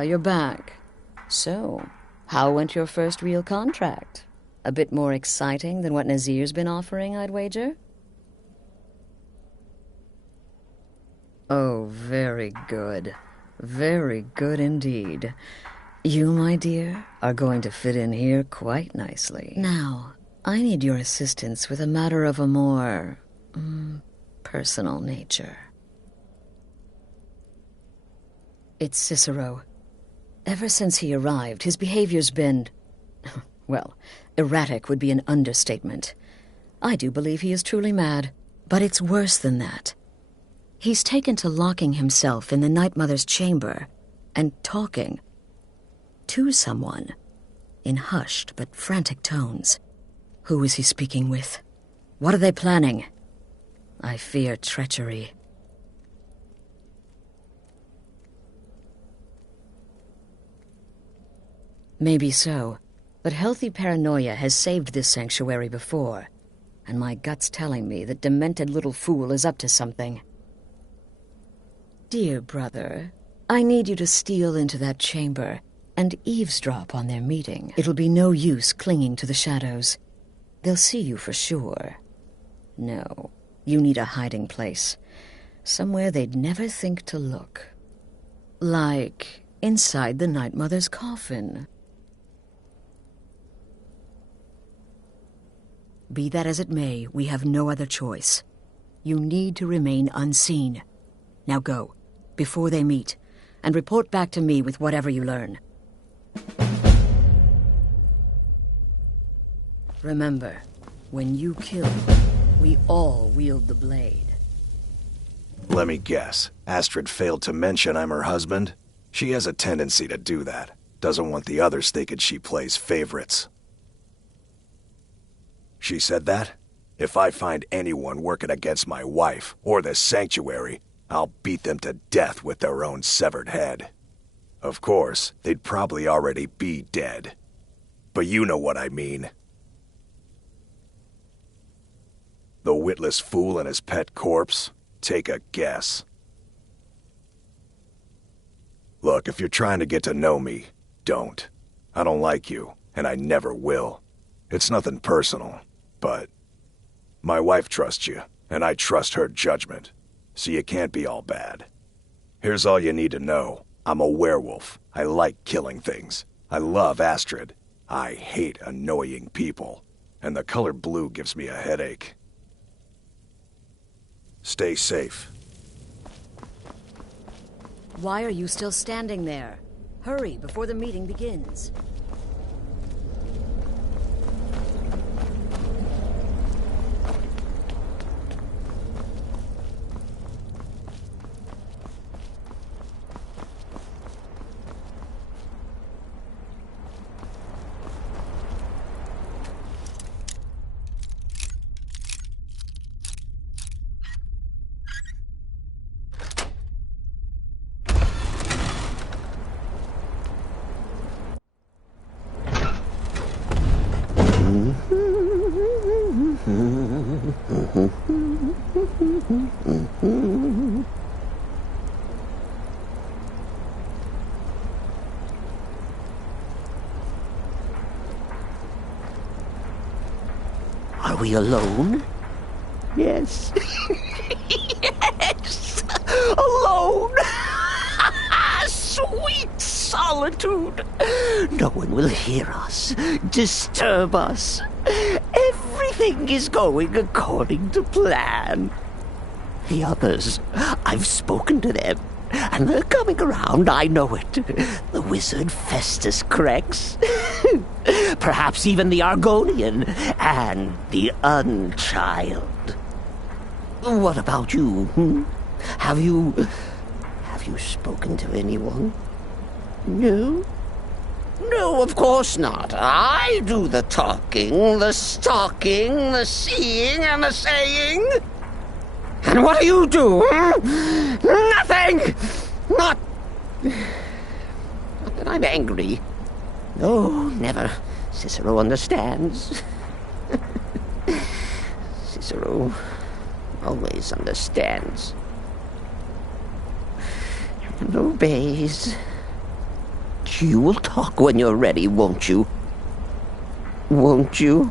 you're back. So, how went your first real contract? A bit more exciting than what Nazir's been offering, I'd wager? Oh, very good. Very good indeed. You, my dear, are going to fit in here quite nicely. Now, I need your assistance with a matter of a more... personal nature. It's Cicero. Ever since he arrived, his behavior's been... well, erratic would be an understatement. I do believe he is truly mad, but it's worse than that. He's taken to locking himself in the Night Mother's chamber and talking to someone in hushed but frantic tones. Who is he speaking with? What are they planning? I fear treachery. Maybe so, but healthy paranoia has saved this sanctuary before, and my gut's telling me that demented little fool is up to something. Dear brother, I need you to steal into that chamber and eavesdrop on their meeting. It'll be no use clinging to the shadows. They'll see you for sure. No, you need a hiding place. Somewhere they'd never think to look. Like inside the Night Mother's coffin. Be that as it may, we have no other choice. You need to remain unseen. Now go, before they meet, and report back to me with whatever you learn. Remember, when you kill, we all wield the blade. Let me guess. Astrid failed to mention I'm her husband? She has a tendency to do that. Doesn't want the others thinking she plays favorites. She said that? If I find anyone working against my wife, or this sanctuary, I'll beat them to death with their own severed head. Of course, they'd probably already be dead. But you know what I mean. The witless fool and his pet corpse? Take a guess. Look, if you're trying to get to know me, don't. I don't like you, and I never will. It's nothing personal, but... my wife trusts you, and I trust her judgment, so you can't be all bad. Here's all you need to know. I'm a werewolf. I like killing things. I love Astrid. I hate annoying people, and the color blue gives me a headache. Stay safe. Why are you still standing there? Hurry before the meeting begins. Are we alone? Yes. Yes! Alone! Sweet solitude! No one will hear us, disturb us. Everything is going according to plan. The others, I've spoken to them, and they're coming around, I know it. The wizard Festus Crex. Perhaps even the Argonian and the Unchild. What about you? Have you spoken to anyone? No? No, of course not. I do the talking, the stalking, the seeing, and the saying. And what do you do? Nothing! Not that I'm angry. No, never. Cicero understands. Cicero always understands. And obeys. You will talk when you're ready, won't you? Won't you?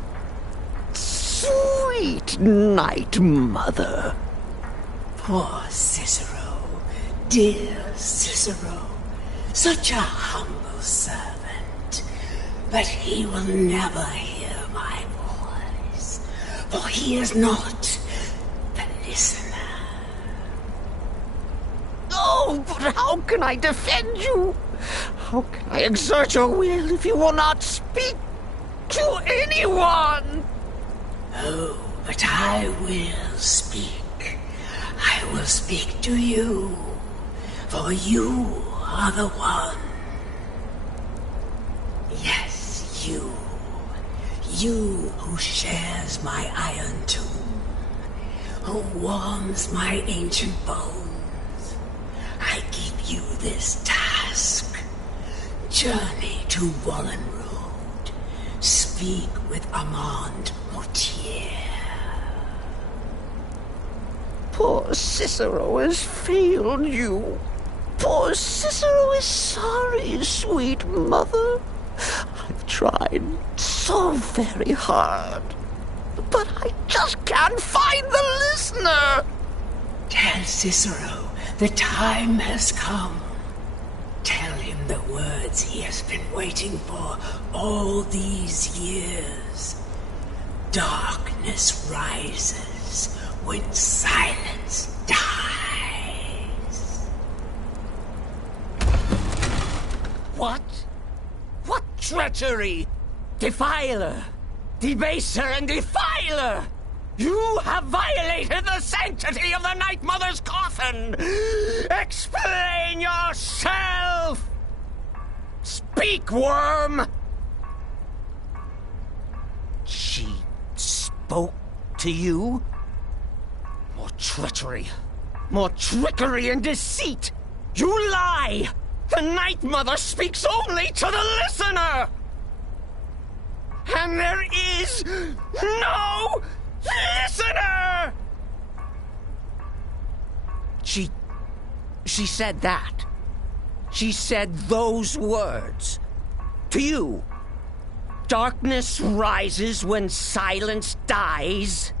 Sweet Night Mother. Poor Cicero, dear Cicero, such a humble servant, but he will never hear my voice, for he is not the listener. Oh, but how can I defend you? How can I exert your will if you will not speak to anyone? Oh, but I will speak. I will speak to you, for you are the one. Yes, you. You who shares my iron tomb, who warms my ancient bones. I give you this task. Journey to Wallenrood. Speak with Armand Mortier. Poor Cicero has failed you. Poor Cicero is sorry, sweet mother. I've tried so very hard, but I just can't find the listener. Tell Cicero the time has come. Tell him the words he has been waiting for all these years. Darkness rises when silence dies. What? What treachery? Defiler! Debaser and defiler! You have violated the sanctity of the Night Mother's coffin! Explain yourself! Speak, worm! She spoke to you? More treachery, more trickery and deceit! You lie! The Night Mother speaks only to the listener! And there is no listener! She said that. She said those words. To you. Darkness rises when silence dies.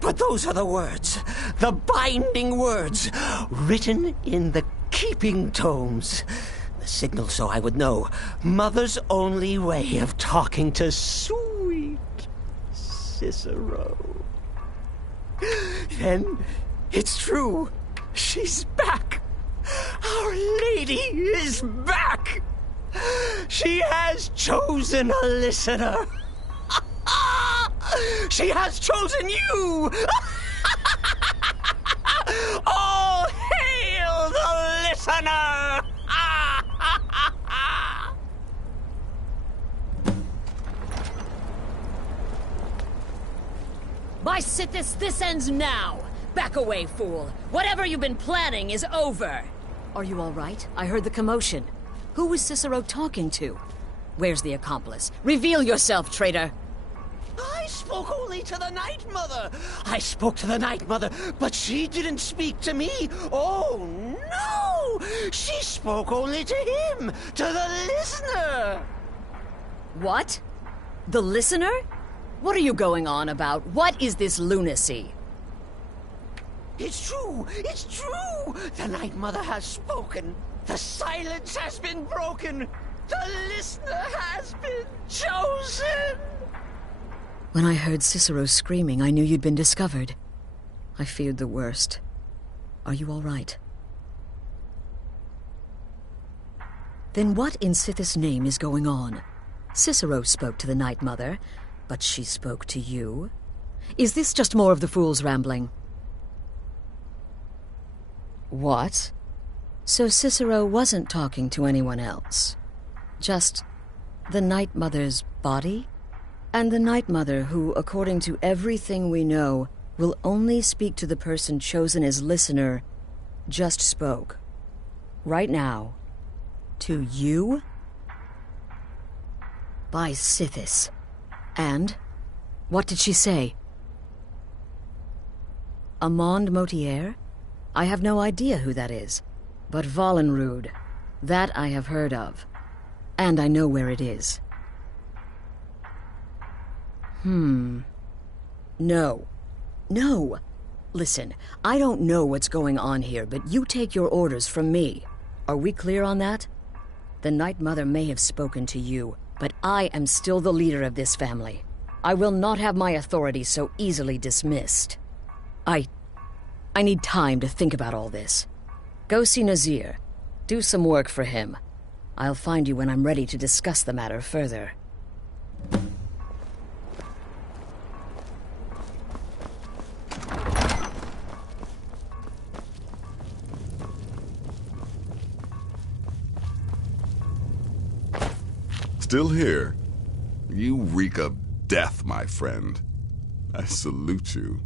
But those are the words, the binding words, written in the keeping tomes. The signal so I would know. Mother's only way of talking to sweet Cicero. Then it's true. She's back. Our Lady is back. She has chosen a listener. She has chosen you. All hail the listener. By Sithis, this ends now! Back away, fool! Whatever you've been planning is over! Are you all right? I heard the commotion. Who was Cicero talking to? Where's the accomplice? Reveal yourself, traitor! I spoke only to the Night Mother. I spoke to the Night Mother, but she didn't speak to me. Oh, no! She spoke only to him, to the listener. What? The listener? What are you going on about? What is this lunacy? It's true! It's true! The Night Mother has spoken. The silence has been broken. The listener has been chosen! When I heard Cicero screaming, I knew you'd been discovered. I feared the worst. Are you all right? Then what in Sithis' name is going on? Cicero spoke to the Night Mother, but she spoke to you? Is this just more of the fool's rambling? What? So Cicero wasn't talking to anyone else? Just the Night Mother's body? And the Night Mother who, according to everything we know, will only speak to the person chosen as listener, just spoke. Right now. To you? By Sithis. And? What did she say? Armand Mortier? I have no idea who that is. But Wallenrood, that I have heard of. And I know where it is. No. No! Listen, I don't know what's going on here, but you take your orders from me. Are we clear on that? The Night Mother may have spoken to you, but I am still the leader of this family. I will not have my authority so easily dismissed. I need time to think about all this. Go see Nazir. Do some work for him. I'll find you when I'm ready to discuss the matter further. Still here? You reek of death, my friend. I salute you.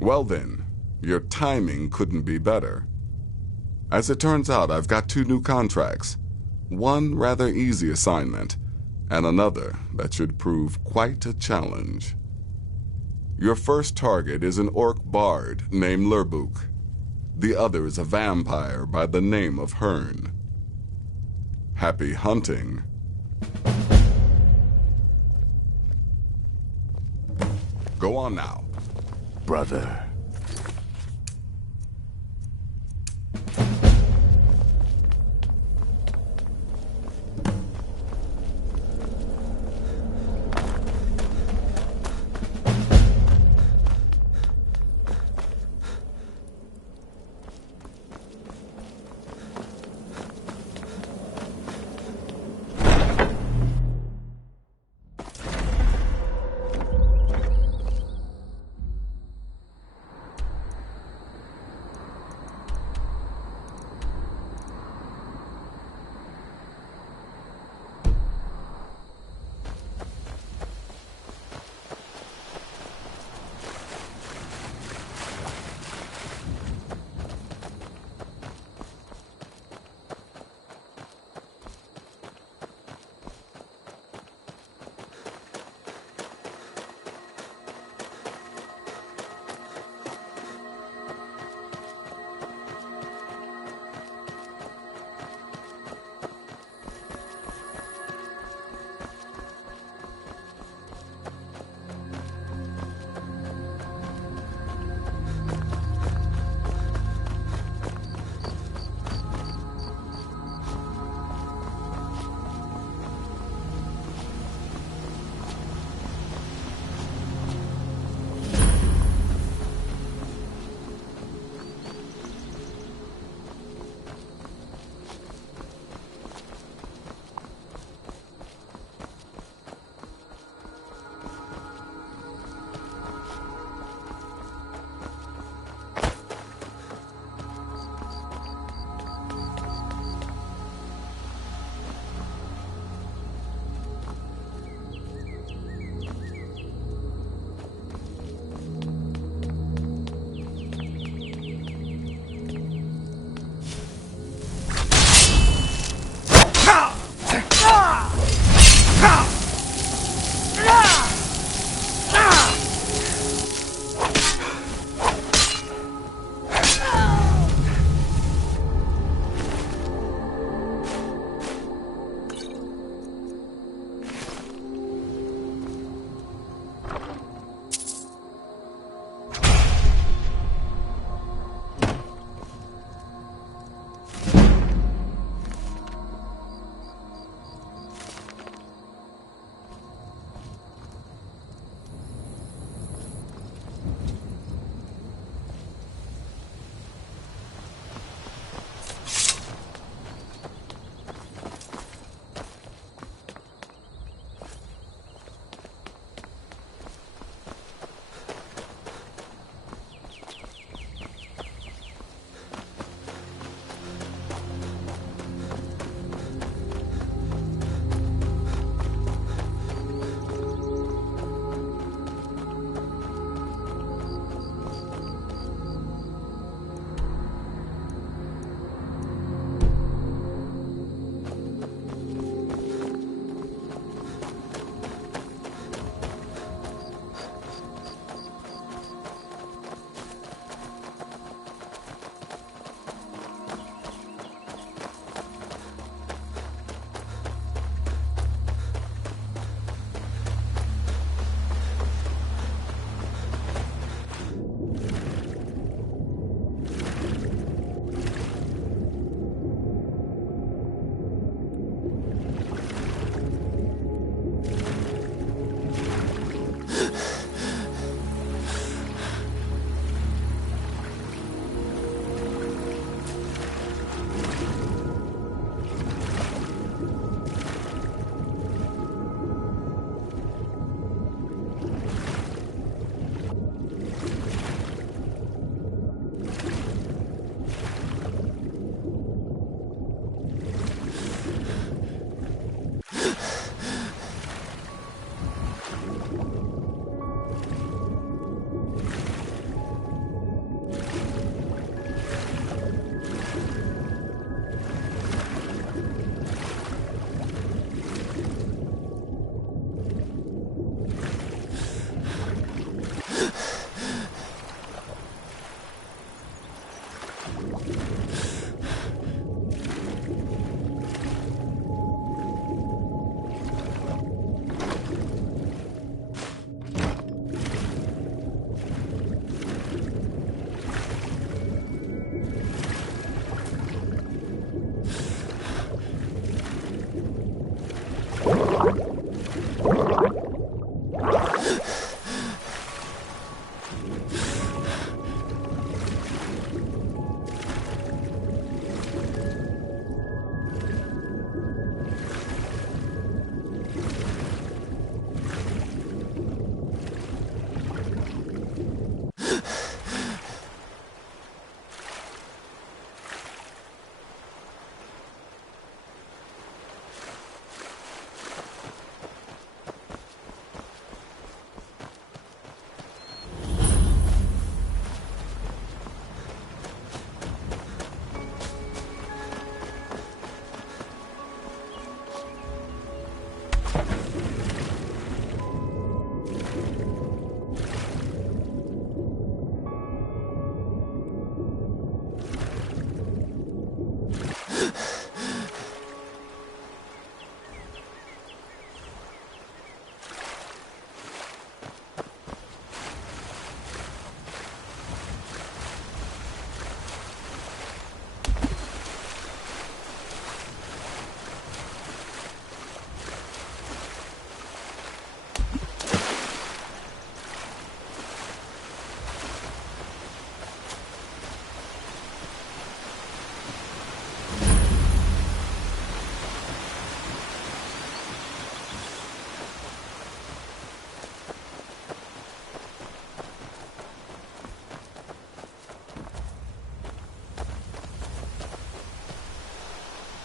Well then, your timing couldn't be better. As it turns out, I've got 2 new contracts. One rather easy assignment, and another that should prove quite a challenge. Your first target is an orc bard named Lurbuk. The other is a vampire by the name of Hearn. Happy hunting. Go on now. Brother.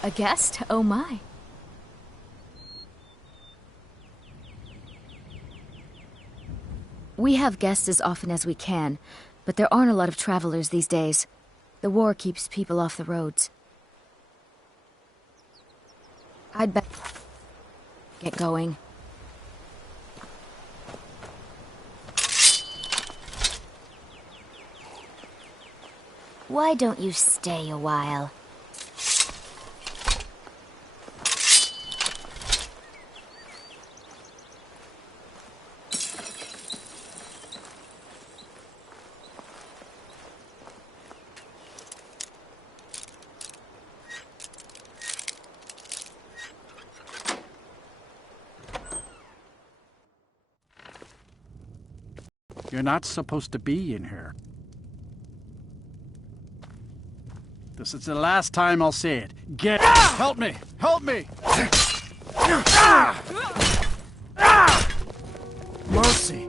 A guest? Oh my. We have guests as often as we can, but there aren't a lot of travelers these days. The war keeps people off the roads. I'd bet... get going. Why don't you stay a while? You're not supposed to be in here. This is the last time I'll say it. Get... Help me! Help me! Mercy!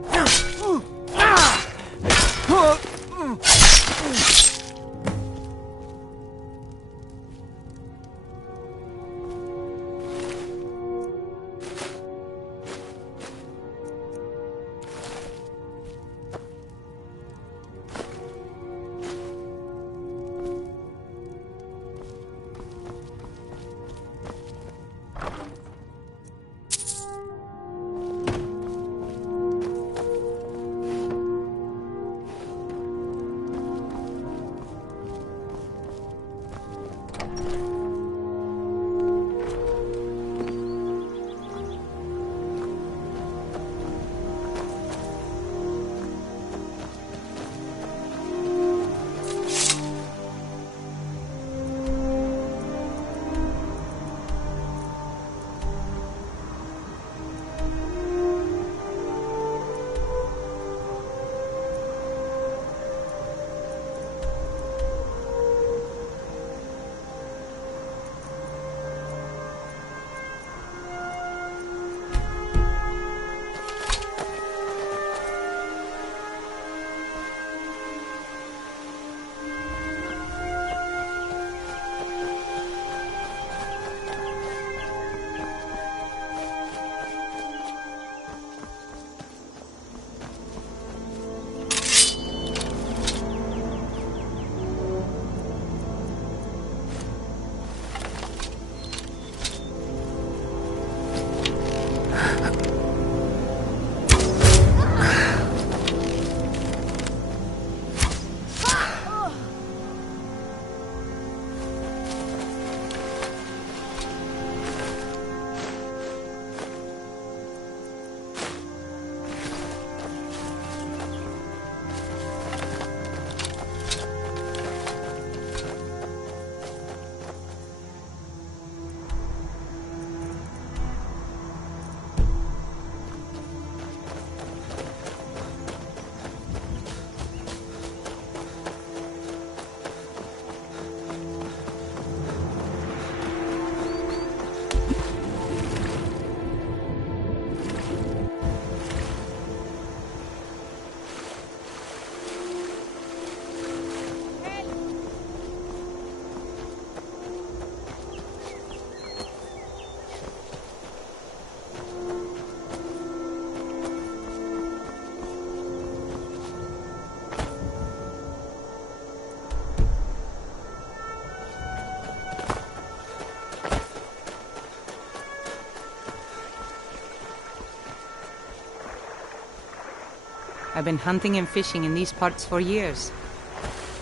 I've been hunting and fishing in these parts for years.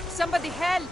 Somebody help!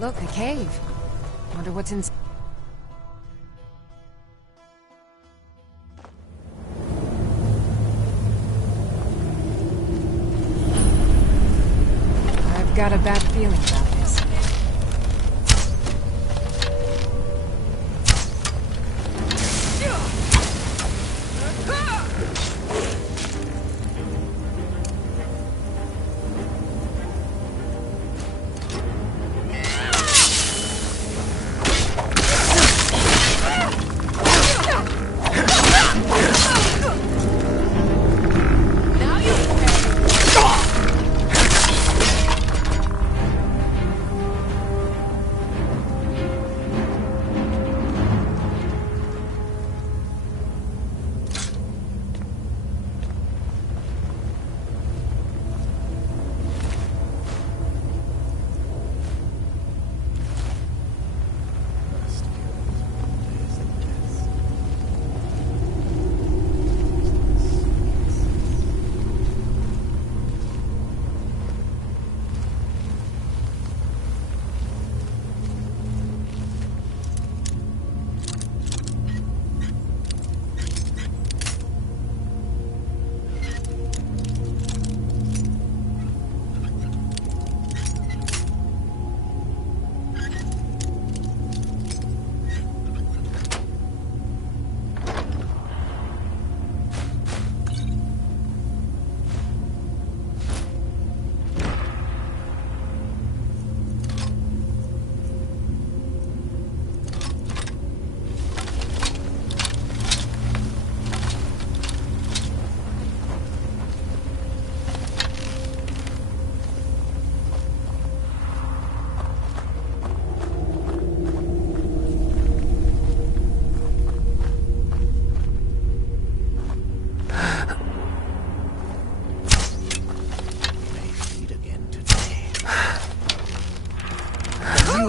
Look, a cave. Wonder what's inside. I've got a bad feeling about this.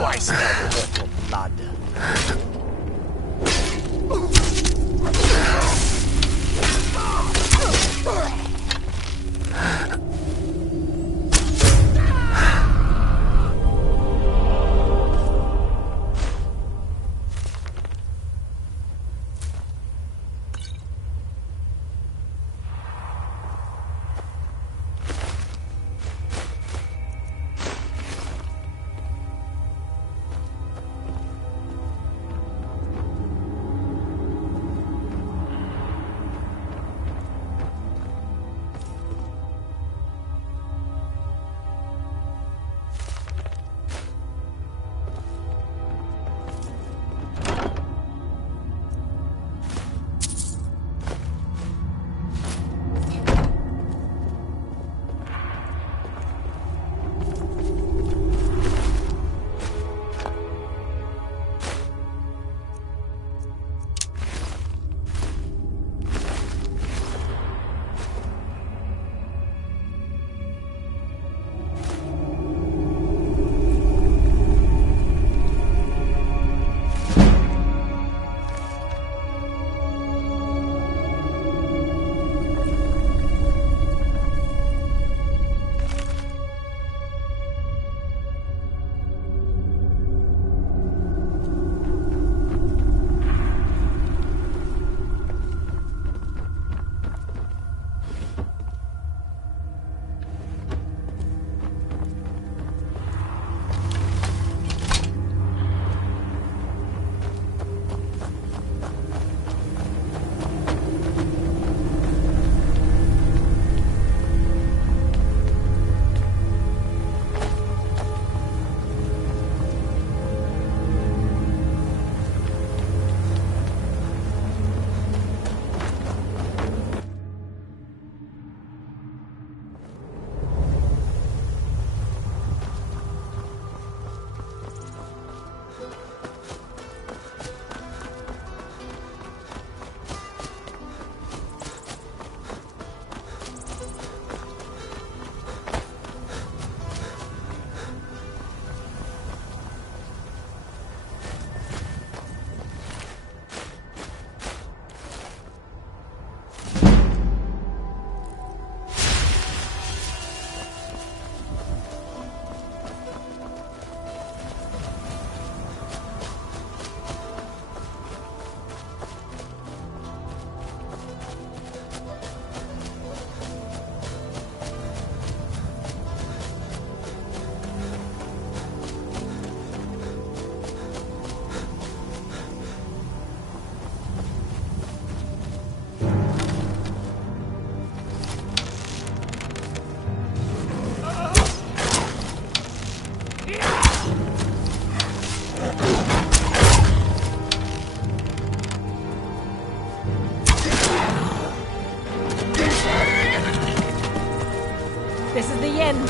I smell the awful blood. This is the end.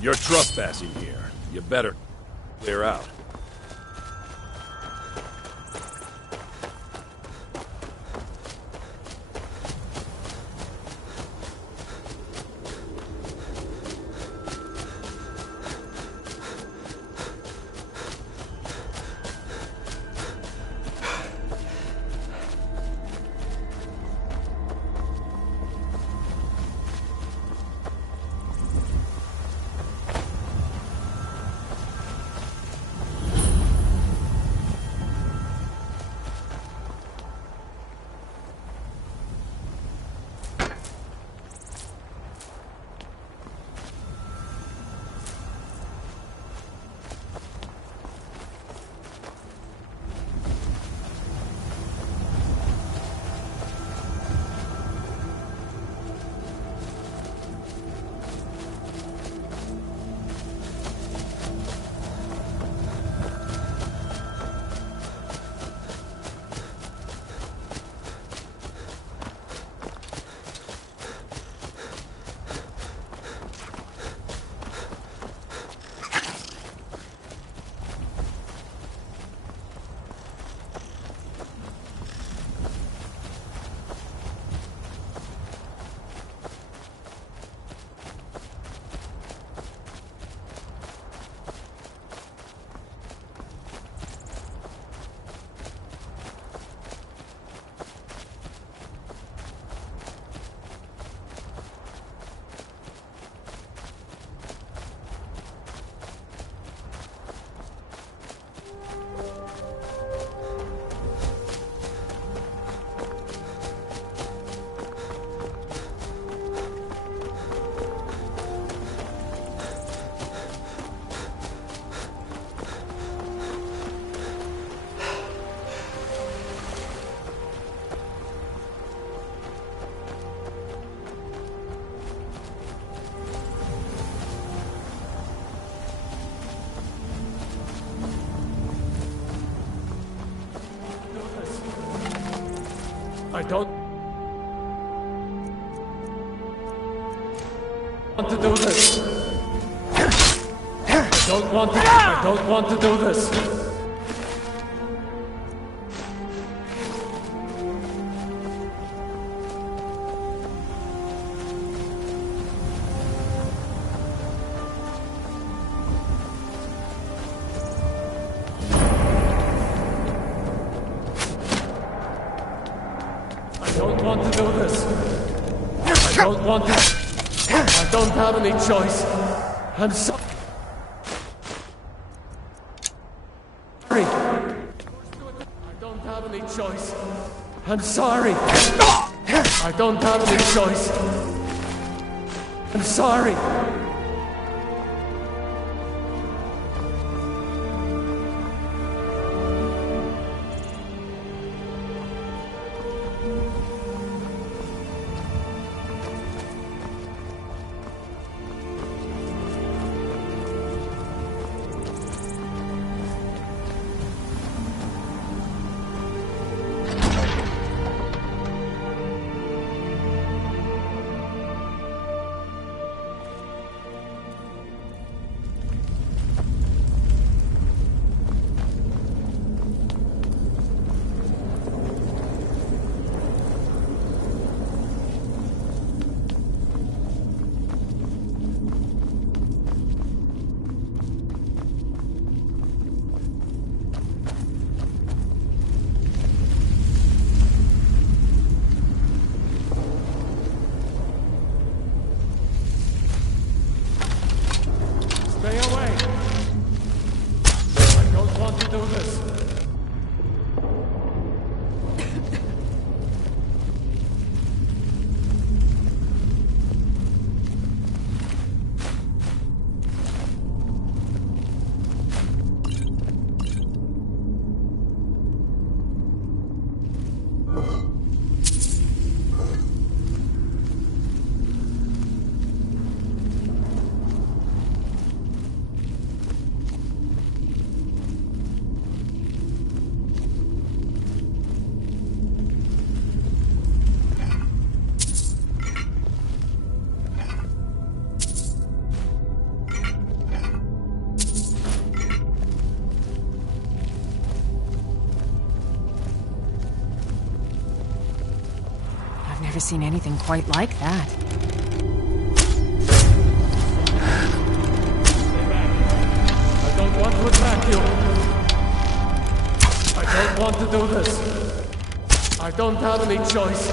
You're trespassing here. You better clear out. I don't want to do this. I don't want to do this. I don't have any choice. I'm sorry. I don't have any choice. I'm sorry. I don't have any choice. I'm sorry. Stay away! I don't want to do this. Never seen anything quite like that. Stay back. I don't want to attack you. I don't want to do this. I don't have any choice.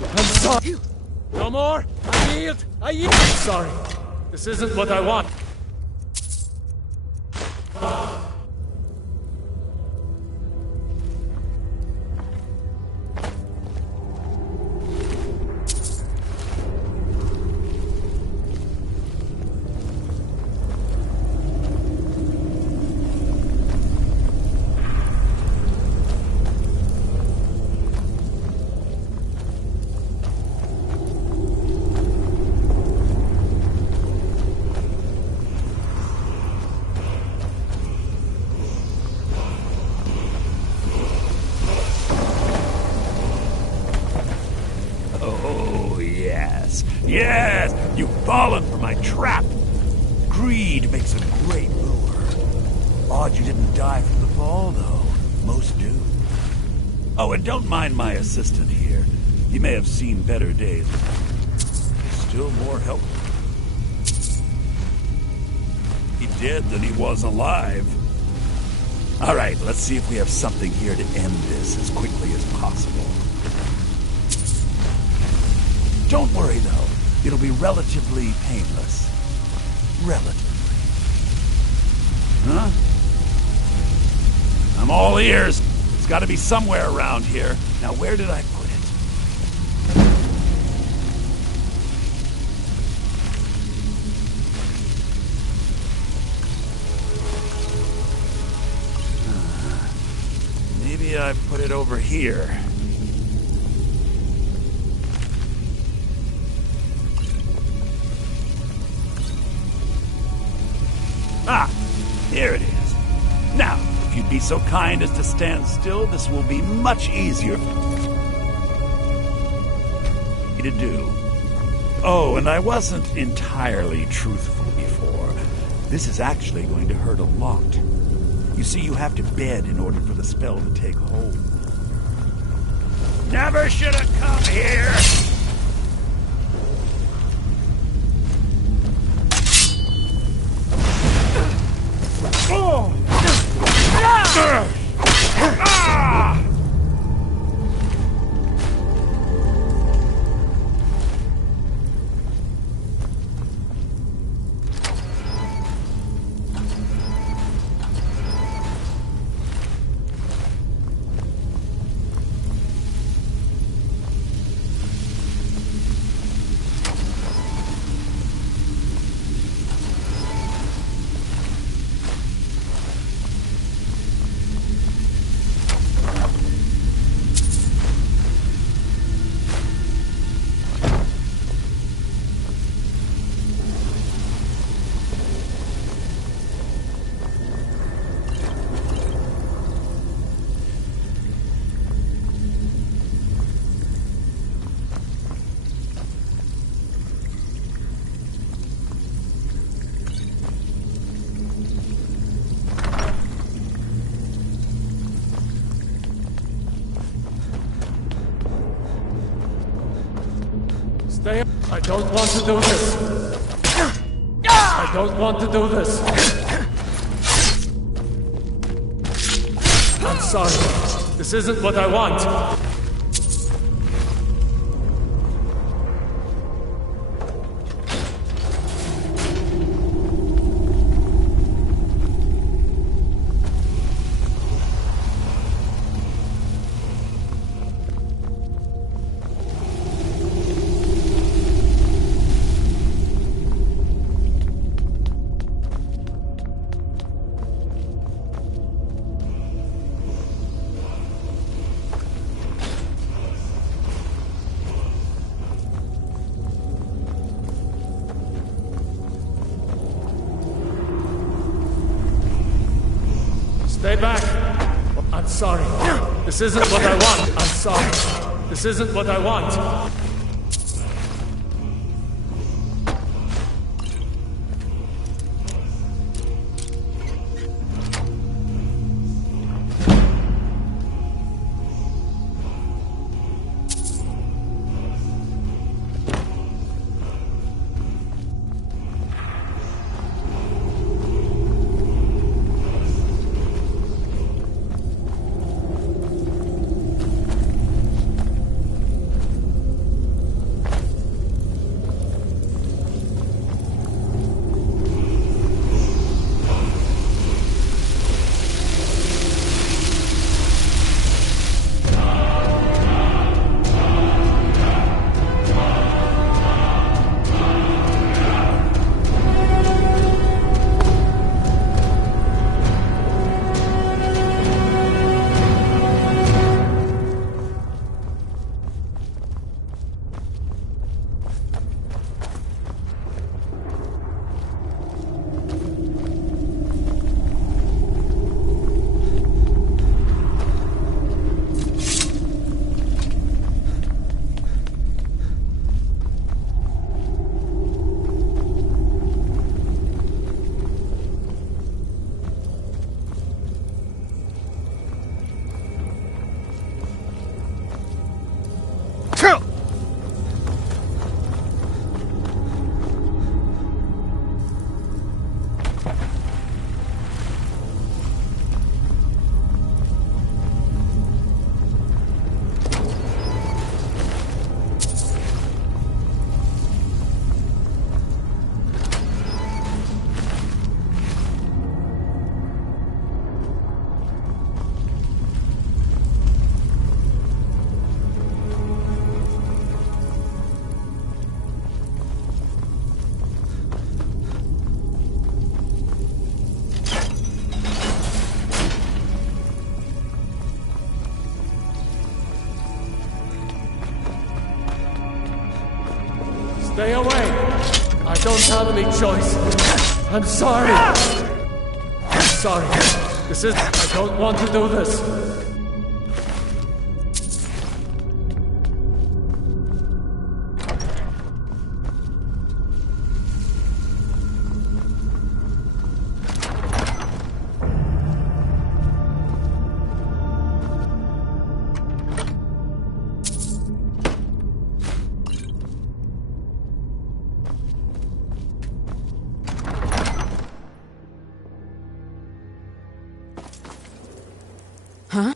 I'm sorry. No more. I yield. I'm sorry. This isn't what I want. Yes, you've fallen for my trap. Greed makes a great lure. Odd you didn't die from the fall, though. Most do. Oh, and don't mind my assistant here. He may have seen better days, but still more helpful. He dead than he was alive. All right, let's see if we have something here to end this as quickly as possible. Don't worry, though. It'll be relatively painless. Relatively. Huh? I'm all ears. It's got to be somewhere around here. Now, where did I put it? Maybe I put it over here. Ah, here it is. Now, if you'd be so kind as to stand still, this will be much easier for me to do. Oh, and I wasn't entirely truthful before. This is actually going to hurt a lot. You see, you have to bed in order for the spell to take hold. Never should have come here! don't want to do this. I don't want to do this. I'm sorry. This isn't what I want. Stay back. I'm sorry. This isn't what I want. I'm sorry. This isn't what I want. Stay away. I don't have any choice. I'm sorry. I'm sorry. This is... I don't want to do this. Huh?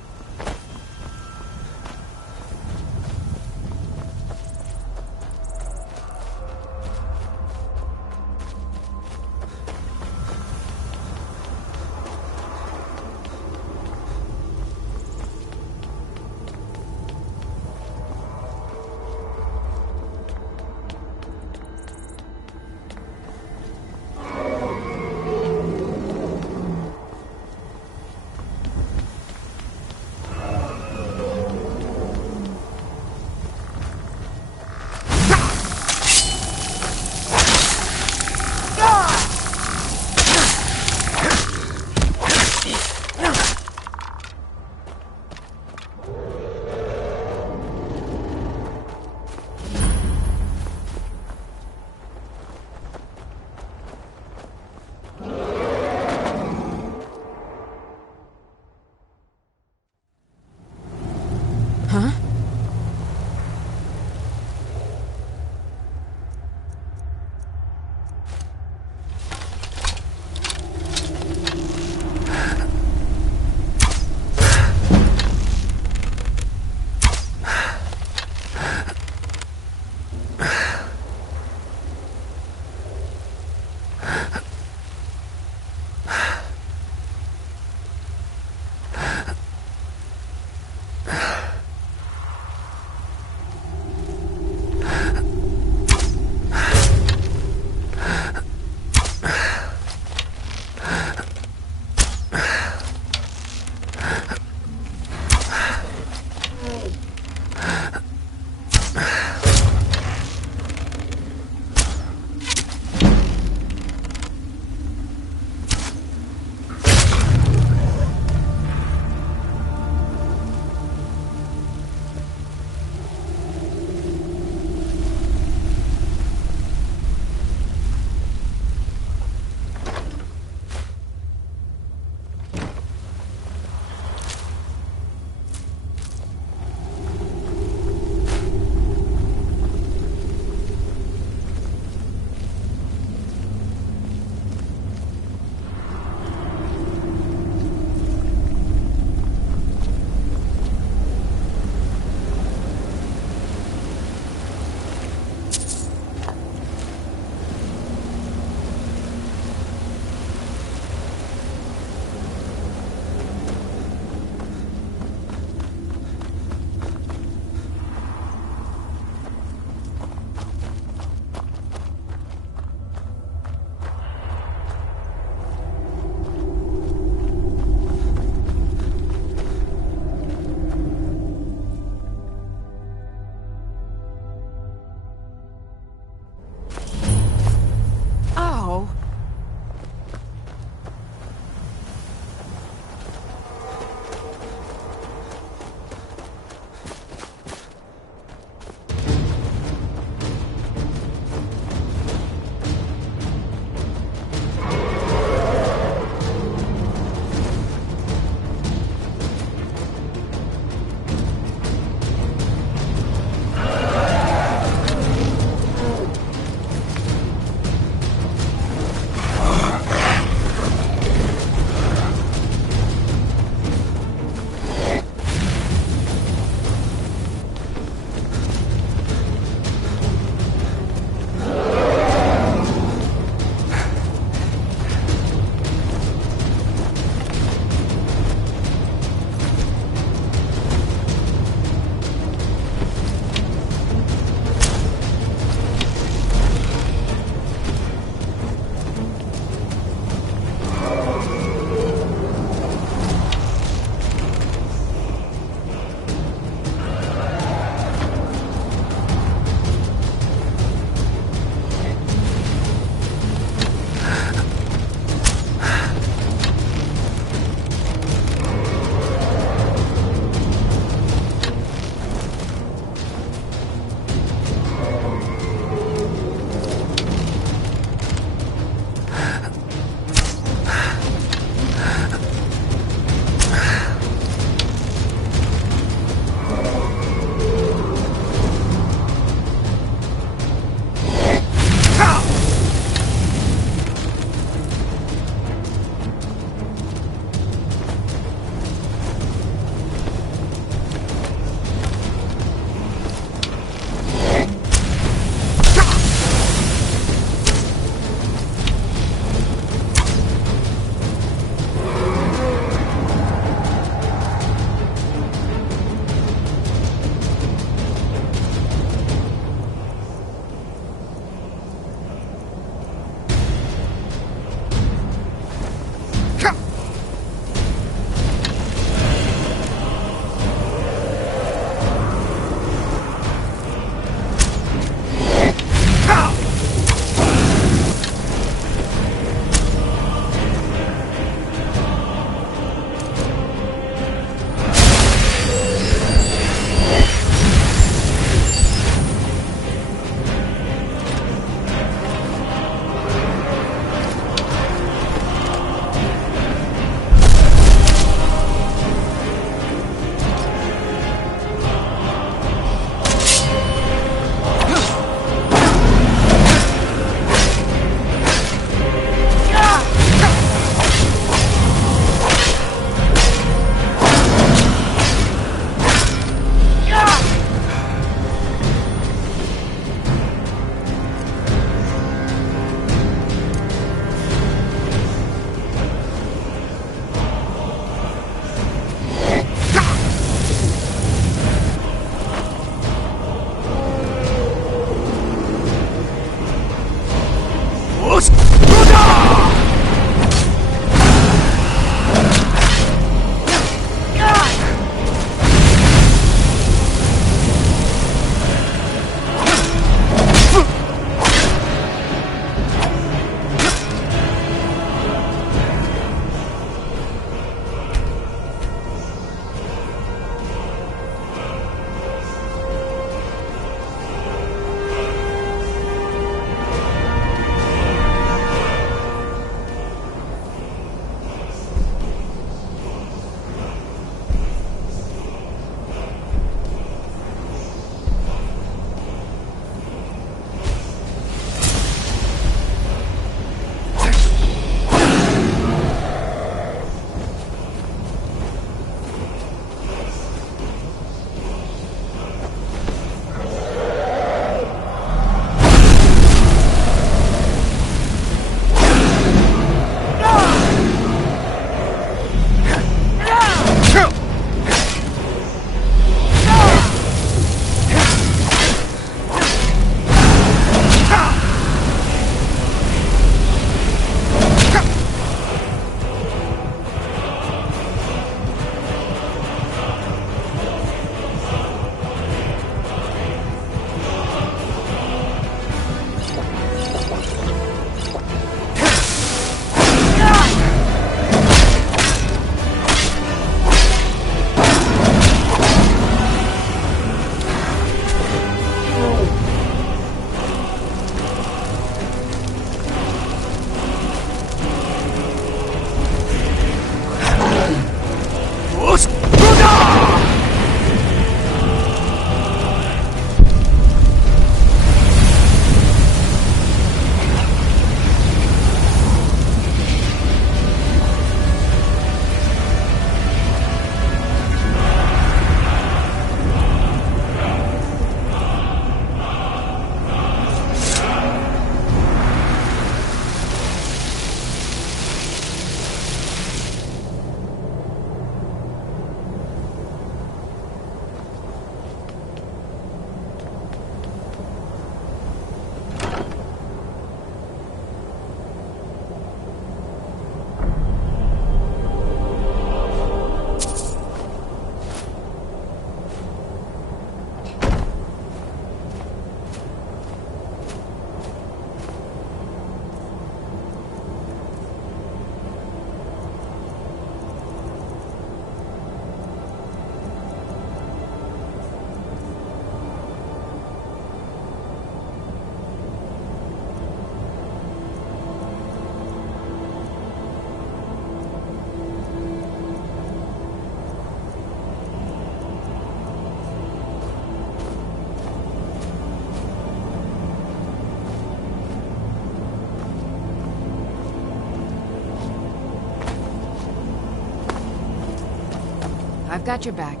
got your back.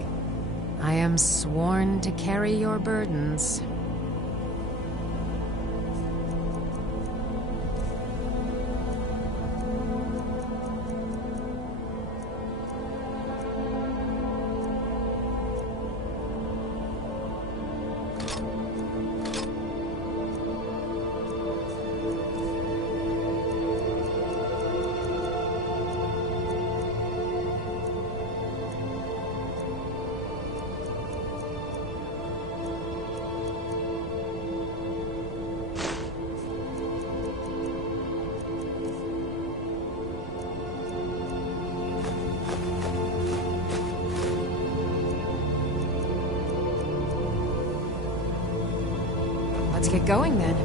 I am sworn to carry your burdens. Let's get going then.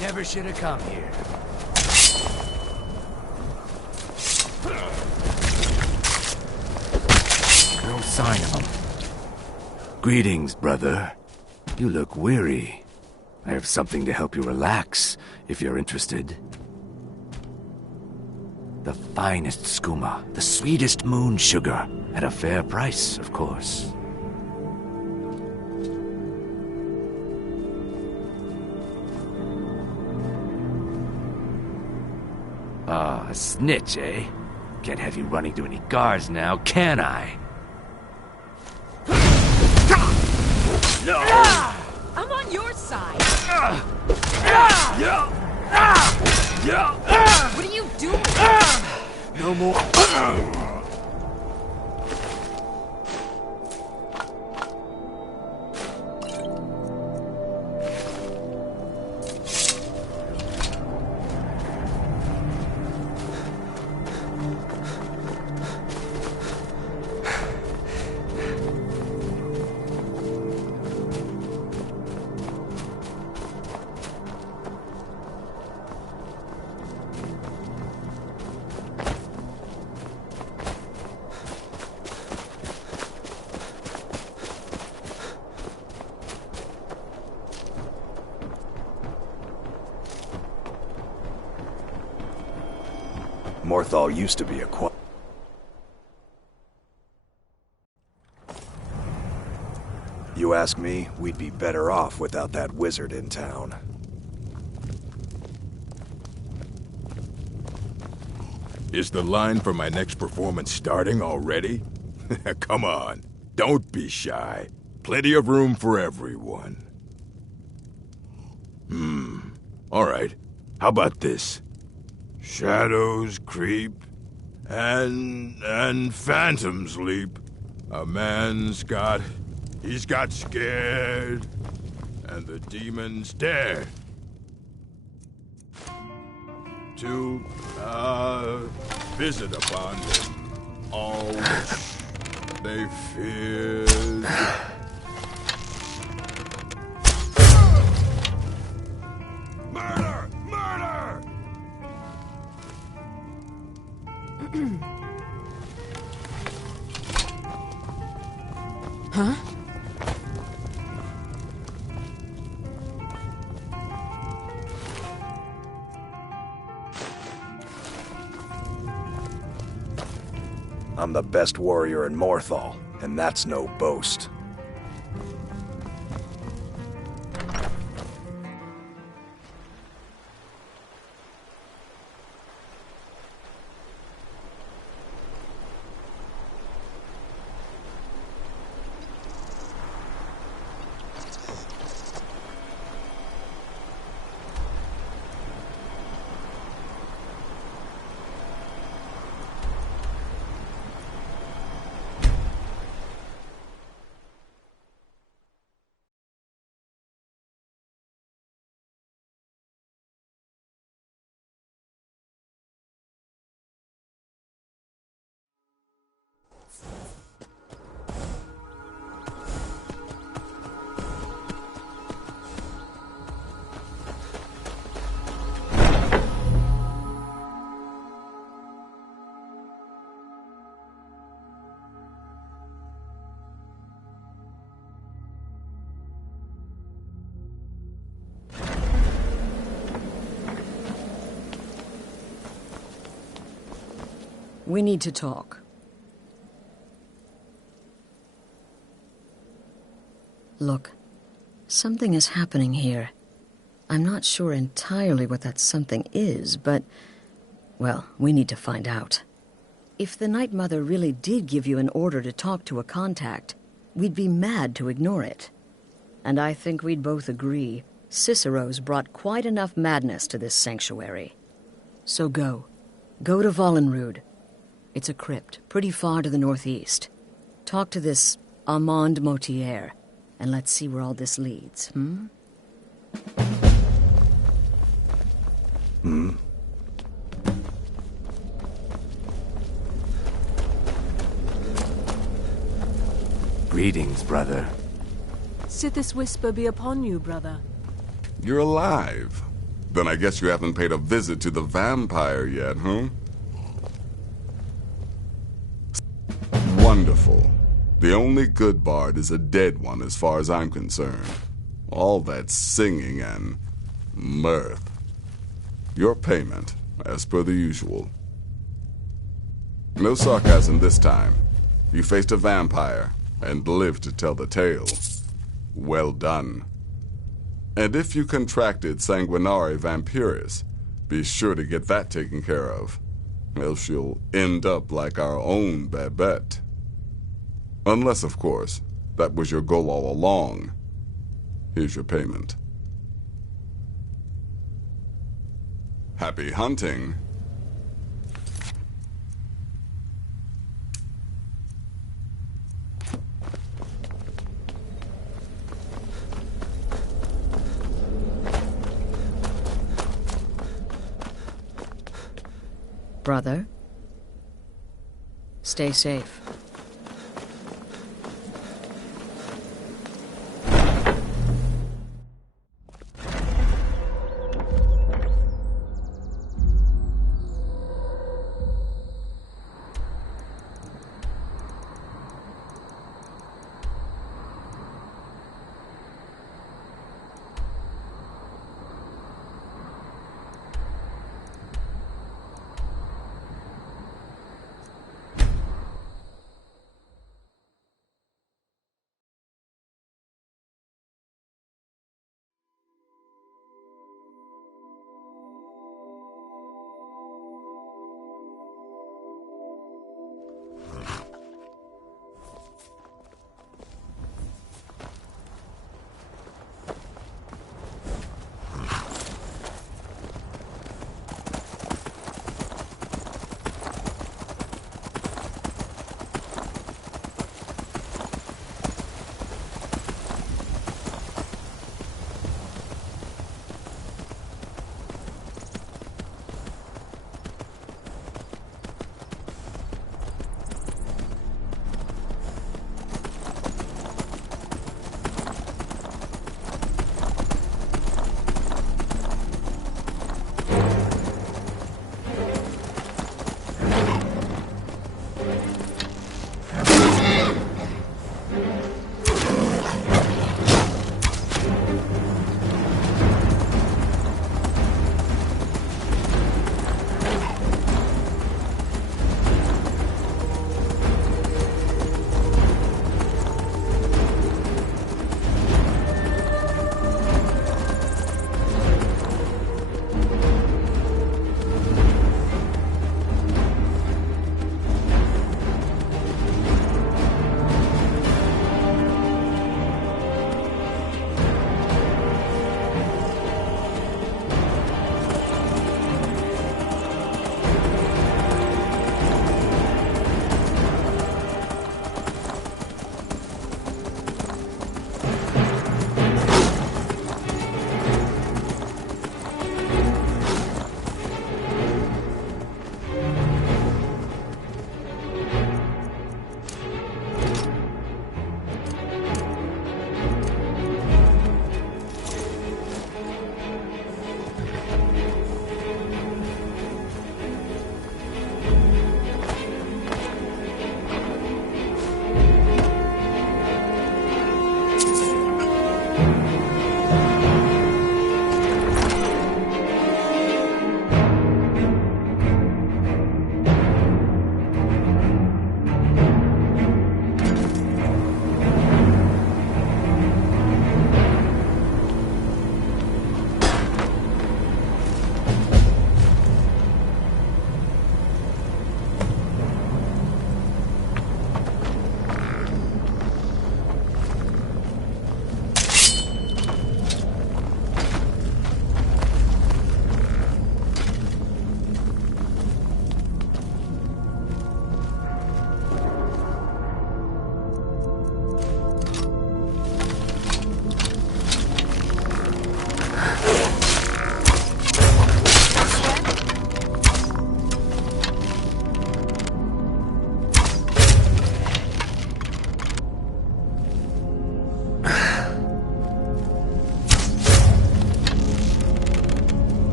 Never should have come here. No sign of him. Greetings, brother. You look weary. I have something to help you relax, if you're interested. The finest skooma, the sweetest moon sugar, at a fair price, of course. A snitch, eh? Can't have you running to any guards now, can I? No! I'm on your side! What are you doing? No more. Morthal used to be a You ask me, we'd be better off without that wizard in town. Is the line for my next performance starting already? Come on, don't be shy. Plenty of room for everyone. All right. How about this? Shadows creep, and phantoms leap. A man's he's got scared, and the demons dared to, visit upon them all which they feared. Huh? I'm the best warrior in Morthal, and that's no boast. We need to talk. Look, something is happening here. I'm not sure entirely what that something is, but, well, we need to find out. If the Night Mother really did give you an order to talk to a contact, we'd be mad to ignore it. And I think we'd both agree Cicero's brought quite enough madness to this sanctuary. So go. Go to Vollenrud. It's a crypt, pretty far to the northeast. Talk to this Armand Motier, and let's see where all this leads, Greetings, brother. Sithis whisper be upon you, brother. You're alive. Then I guess you haven't paid a visit to the vampire yet, huh? Wonderful. The only good bard is a dead one as far as I'm concerned. All that singing and mirth. Your payment, as per the usual. No sarcasm this time. You faced a vampire and lived to tell the tale. Well done. And if you contracted Sanguinare Vampiris, be sure to get that taken care of. Else you'll end up like our own Babette. Unless, of course, that was your goal all along. Here's your payment. Happy hunting. Brother, stay safe.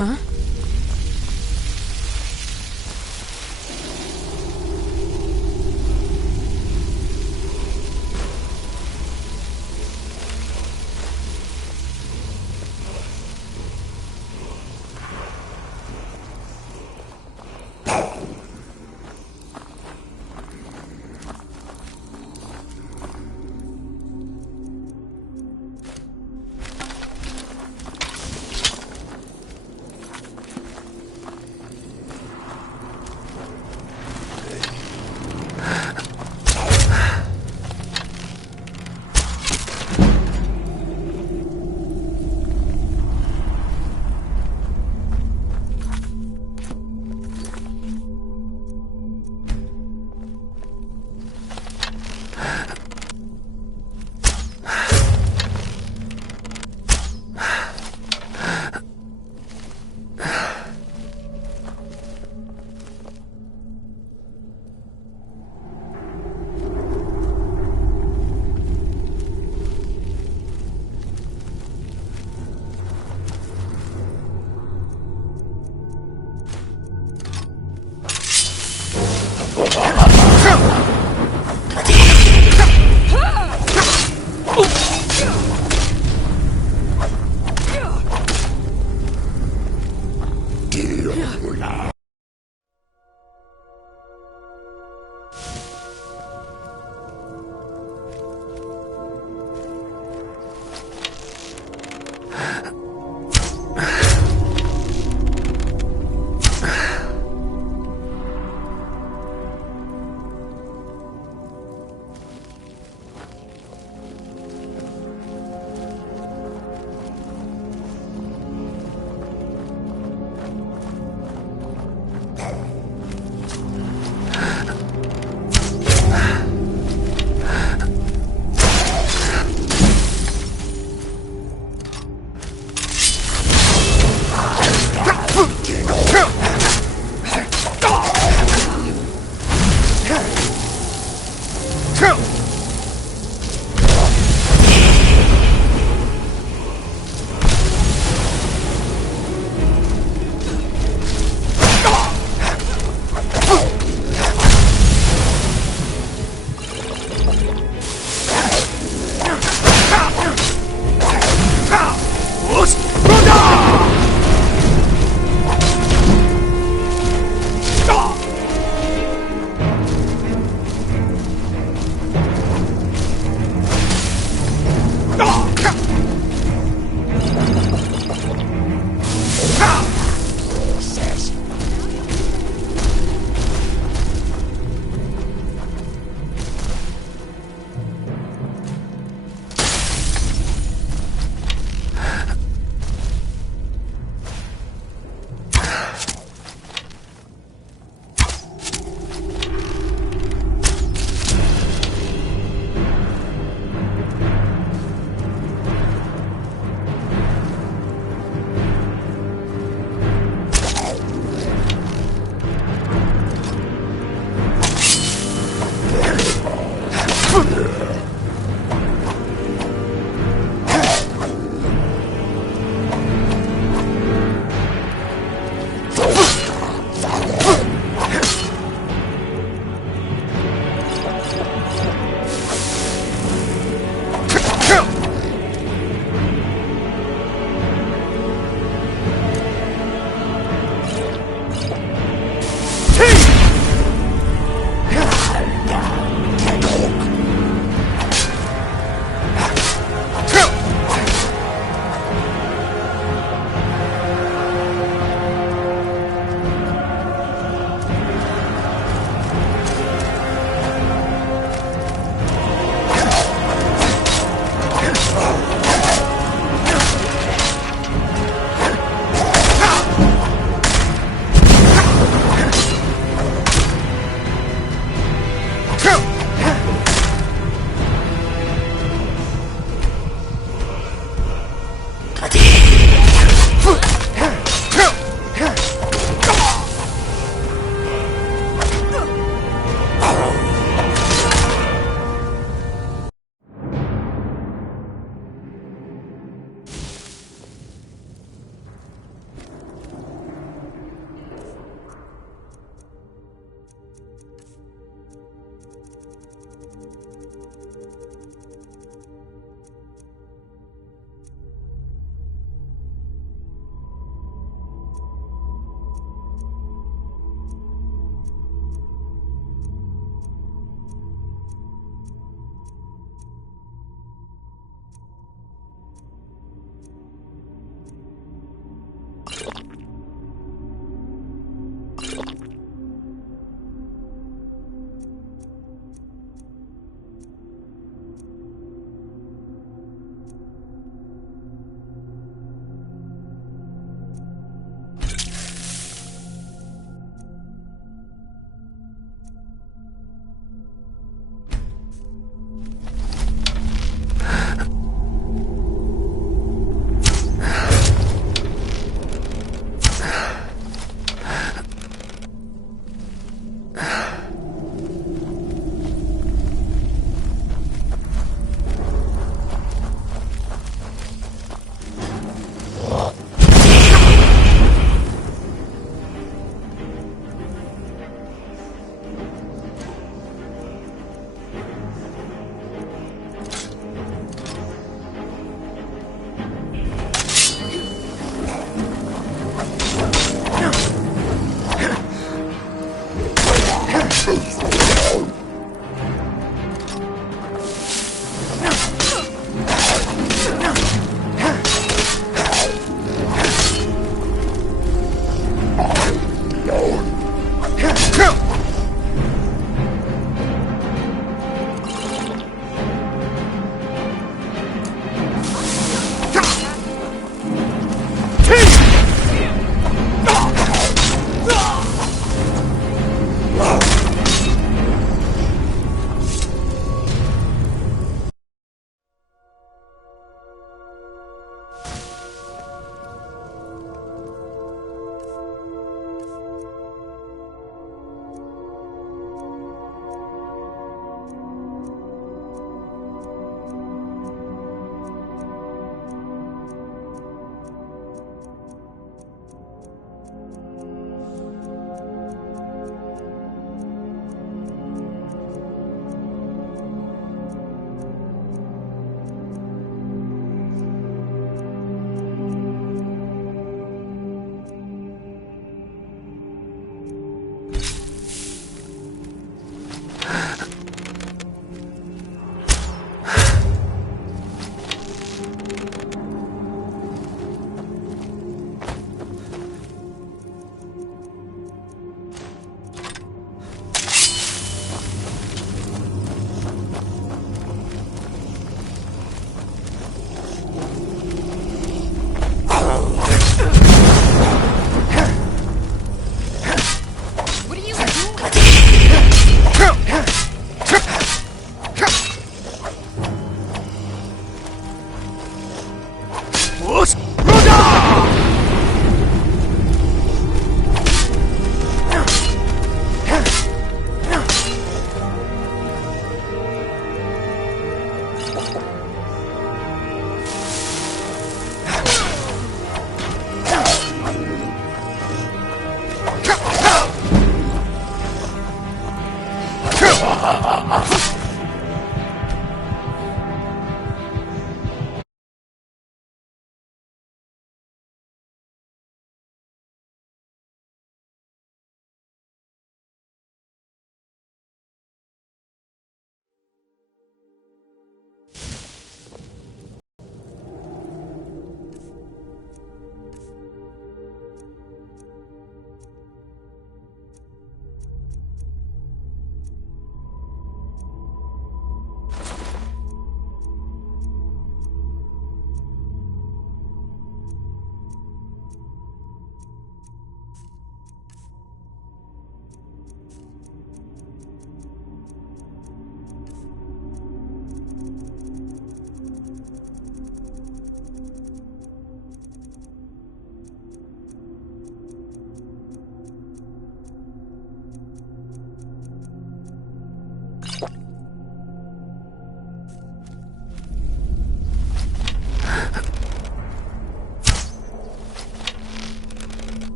Huh?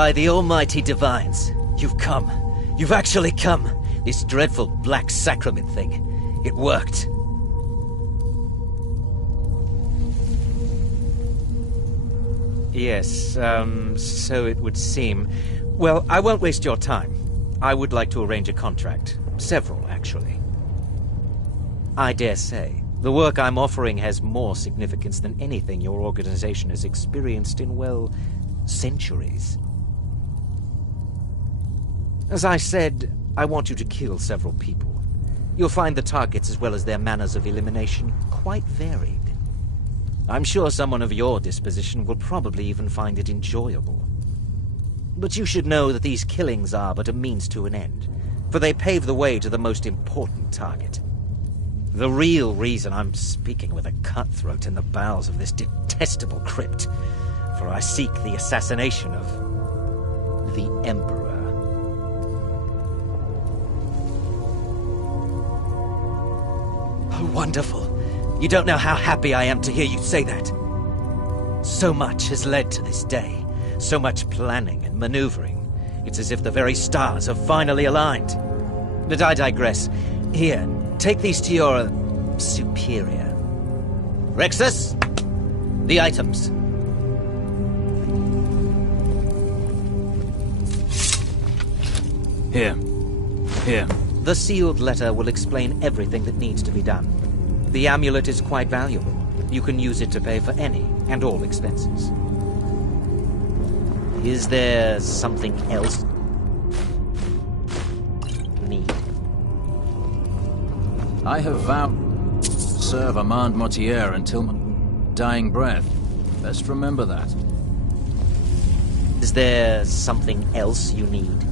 By the almighty divines, you've come. You've actually come. This dreadful black sacrament thing. It worked. Yes, so it would seem. Well, I won't waste your time. I would like to arrange a contract. Several, actually. I dare say, the work I'm offering has more significance than anything your organization has experienced in, well, centuries. As I said, I want you to kill several people. You'll find the targets as well as their manners of elimination quite varied. I'm sure someone of your disposition will probably even find it enjoyable. But you should know that these killings are but a means to an end, for they pave the way to the most important target. The real reason I'm speaking with a cutthroat in the bowels of this detestable crypt, for I seek the assassination of the Emperor. Oh, wonderful. You don't know how happy I am to hear you say that. So much has led to this day. So much planning and maneuvering. It's as if the very stars have finally aligned. But I digress. Here, take these to your superior. Rexus, the items. Here. Here. The sealed letter will explain everything that needs to be done. The amulet is quite valuable. You can use it to pay for any and all expenses. Is there something else you need? I have vowed to serve Armand Mortier until my dying breath. Best remember that. Is there something else you need?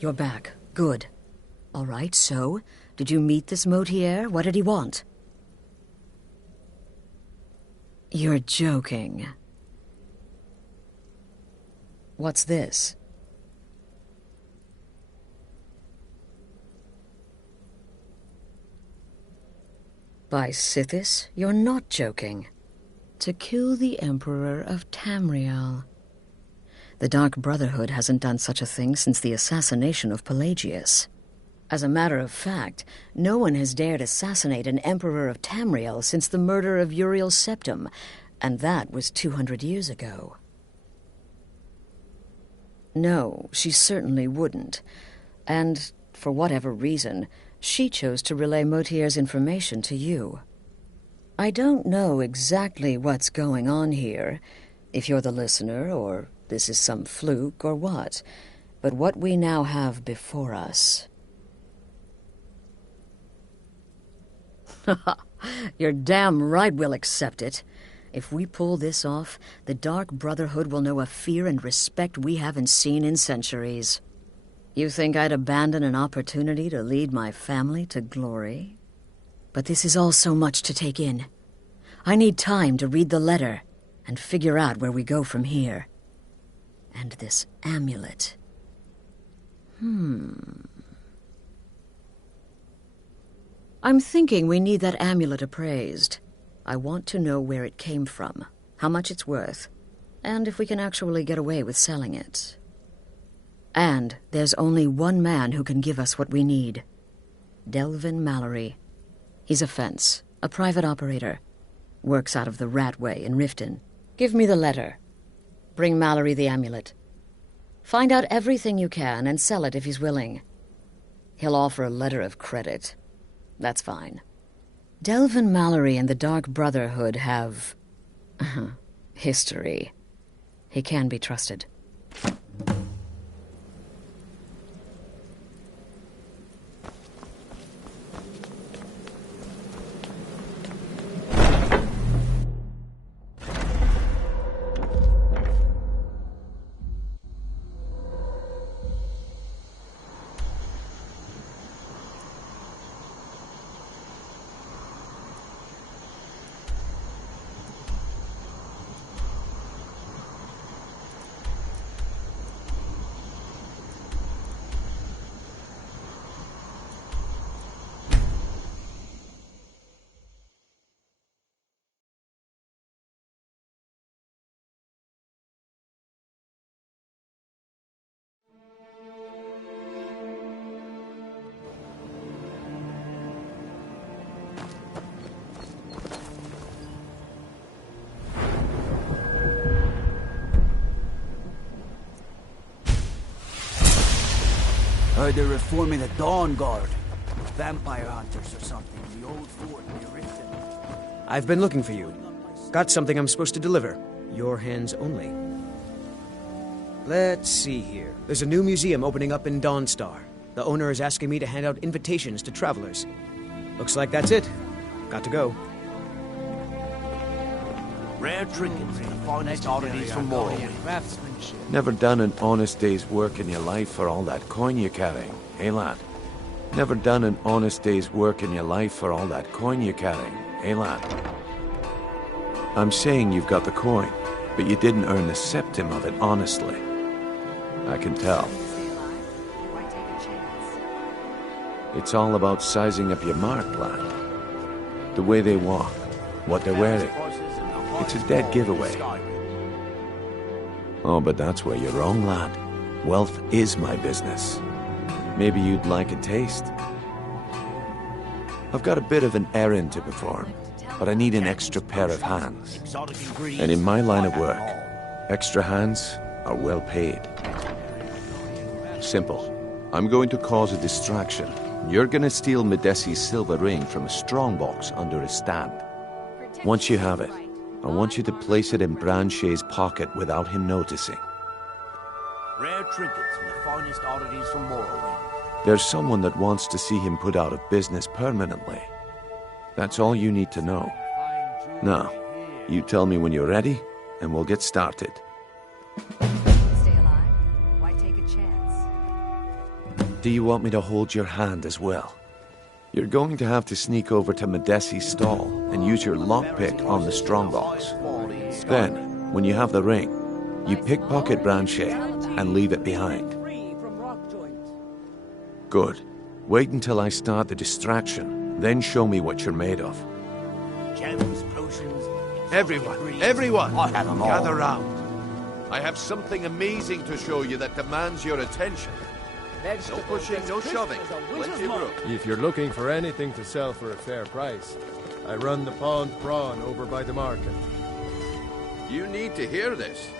You're back. Good. All right, so, did you meet this Motier? What did he want? You're joking. What's this? By Sithis, you're not joking. To kill the Emperor of Tamriel. The Dark Brotherhood hasn't done such a thing since the assassination of Pelagius. As a matter of fact, no one has dared assassinate an Emperor of Tamriel since the murder of Uriel Septim, and that was 200 years ago. No, she certainly wouldn't. And, for whatever reason, she chose to relay Motier's information to you. I don't know exactly what's going on here, if you're the listener, or this is some fluke, or what. But what we now have before us... You're damn right we'll accept it. If we pull this off, the Dark Brotherhood will know a fear and respect we haven't seen in centuries. You think I'd abandon an opportunity to lead my family to glory? But this is all so much to take in. I need time to read the letter and figure out where we go from here. And this amulet. I'm thinking we need that amulet appraised. I want to know where it came from, how much it's worth, and if we can actually get away with selling it. And there's only one man who can give us what we need. Delvin Mallory. He's a fence, a private operator. Works out of the Ratway in Riften. Give me the letter. Bring Mallory the amulet. Find out everything you can and sell it if he's willing. He'll offer a letter of credit. That's fine. Delvin Mallory and the Dark Brotherhood have... history. He can be trusted. Heard they're reforming the Dawn Guard. Vampire hunters or something in the old fort near Riften. I've been looking for you. Got something I'm supposed to deliver. Your hands only. Let's see here. There's a new museum opening up in Dawnstar. The owner is asking me to hand out invitations to travelers. Looks like that's it. Got to go. Rare trinkets and the finest oddities from Morrowind. Never done an honest day's work in your life for all that coin you're carrying, eh, lad? Never done an honest day's work in your life for all that coin you're carrying, eh, lad? I'm saying you've got the coin, but you didn't earn the septim of it honestly. I can tell. It's all about sizing up your mark, lad. The way they walk, what they're wearing. It's a dead giveaway. Oh, but that's where you're wrong, lad. Wealth is my business. Maybe you'd like a taste. I've got a bit of an errand to perform, but I need an extra pair of hands. And in my line of work, extra hands are well paid. Simple. I'm going to cause a distraction. You're gonna steal Medesi's silver ring from a strongbox under a stand. Once you have it, I want you to place it in Branche's pocket without him noticing. Rare trinkets and the finest oddities from Morrowind. There's someone that wants to see him put out of business permanently. That's all you need to know. Now, you tell me when you're ready, and we'll get started. Stay alive? Why take a chance? Do you want me to hold your hand as well? You're going to have to sneak over to Medesi's stall and use your lockpick on the strongbox. Then, when you have the ring, you pickpocket Branche and leave it behind. Good. Wait until I start the distraction, then show me what you're made of. Gems, potions... Everyone, gather round. I have something amazing to show you that demands your attention. No pushing, no shoving. Plenty of room. If you're looking for anything to sell for a fair price, I run the Pond Prawn over by the market. You need to hear this.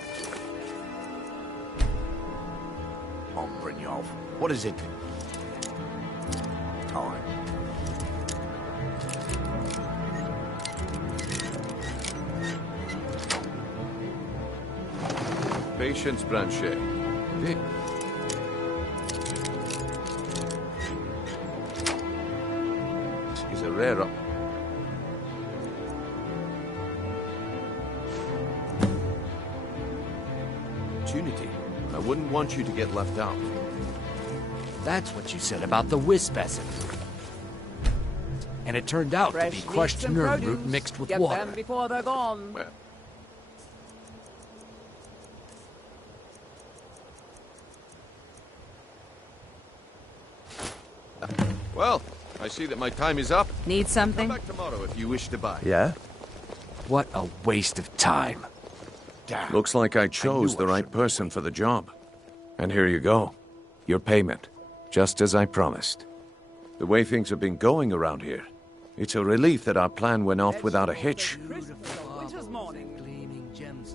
Brynjolf, what is it? Time. Patience, Branche. Is a rare opportunity. I wouldn't want you to get left out. That's what you said about the wisp essence. And it turned out to be crushed nerve root mixed with water. Get them before they're gone. Well, I see that my time is up. Need something? Come back tomorrow if you wish to buy. Yeah? What a waste of time. Damn. Looks like I chose the right person for the job. And here you go. Your payment. Just as I promised. The way things have been going around here, it's a relief that our plan went off without a hitch.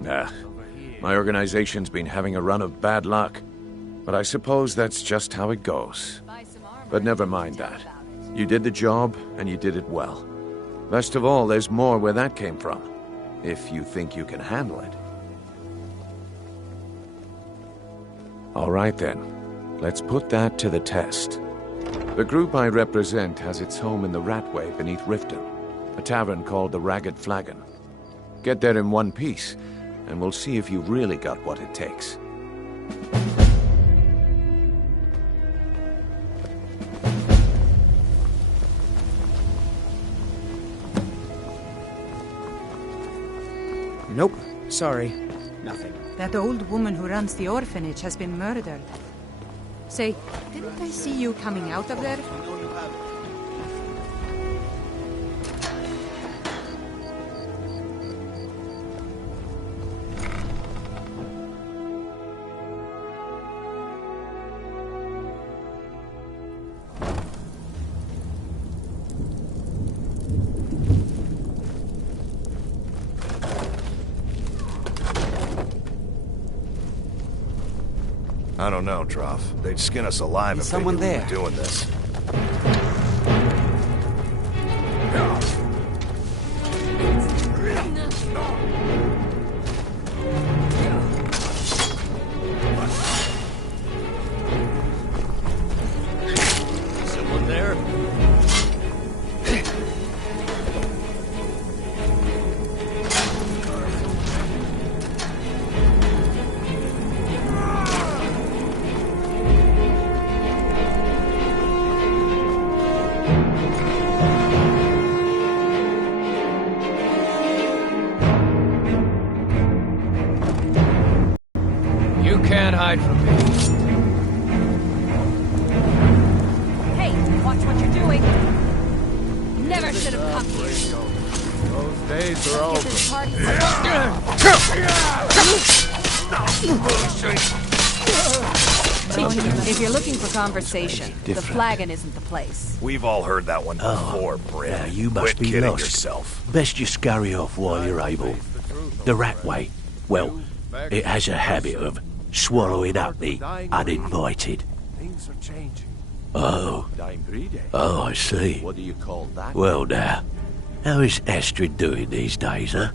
My organization's been having a run of bad luck. But I suppose that's just how it goes. But never mind that. You did the job, and you did it well. Best of all, there's more where that came from. If you think you can handle it. All right then. Let's put that to the test. The group I represent has its home in the Ratway beneath Riften, a tavern called the Ragged Flagon. Get there in one piece, and we'll see if you've really got what it takes. Nope. Sorry. Nothing. That old woman who runs the orphanage has been murdered. Say, didn't I see you coming out of there? I don't know, Trough. They'd skin us alive if they knew we were doing this. Someone there? Can't hide from me. Hey, watch what you're doing. Never should have come here. Those days are over. If you're looking for conversation, the flagon isn't the place. We've all heard that one before, Bryn. Now you must Quit be kidding lost. yourself. Best you scurry off while you're able. The Ratway, well, it has a habit of swallowing up the uninvited. Things are changing. Oh, I see. What do you call that? Well now, how is Astrid doing these days, huh?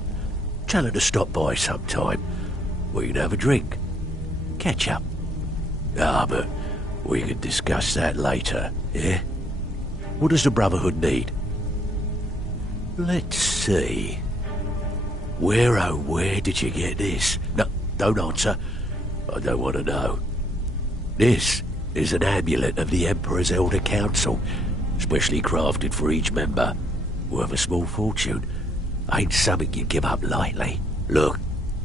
Tell her to stop by sometime. We can have a drink. Catch up. But we can discuss that later, yeah? What does the Brotherhood need? Let's see. Where, oh, where did you get this? No, don't answer. I don't want to know. This is an amulet of the Emperor's Elder Council, specially crafted for each member. Worth a small fortune. Ain't something you give up lightly. Look,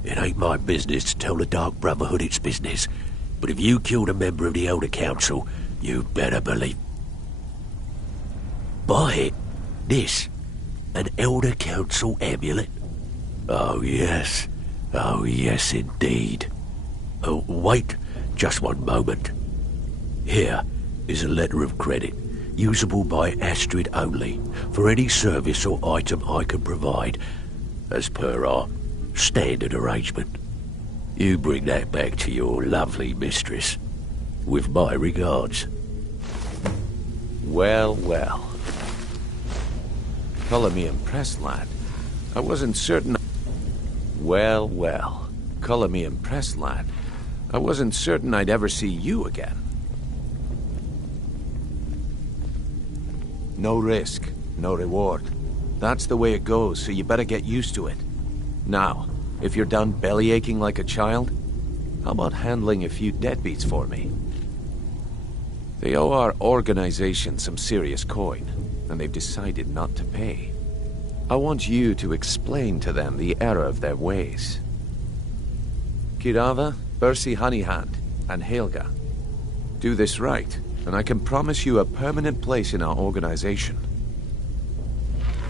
it ain't my business to tell the Dark Brotherhood its business, but if you killed a member of the Elder Council, you'd better believe... Buy it. This. An Elder Council amulet. Oh yes. Oh yes indeed. Oh, wait just one moment. Here is a letter of credit, usable by Astrid only, for any service or item I can provide, as per our standard arrangement. You bring that back to your lovely mistress, with my regards. Well, well. Colour me impressed, lad. I wasn't certain... Well, well. Colour me impressed, lad. I wasn't certain I'd ever see you again. No risk, no reward. That's the way it goes, so you better get used to it. Now, if you're done bellyaching like a child, how about handling a few deadbeats for me? They owe our organization some serious coin, and they've decided not to pay. I want you to explain to them the error of their ways. Kirava, Bersi Honeyhand, and Helga. Do this right, and I can promise you a permanent place in our organization.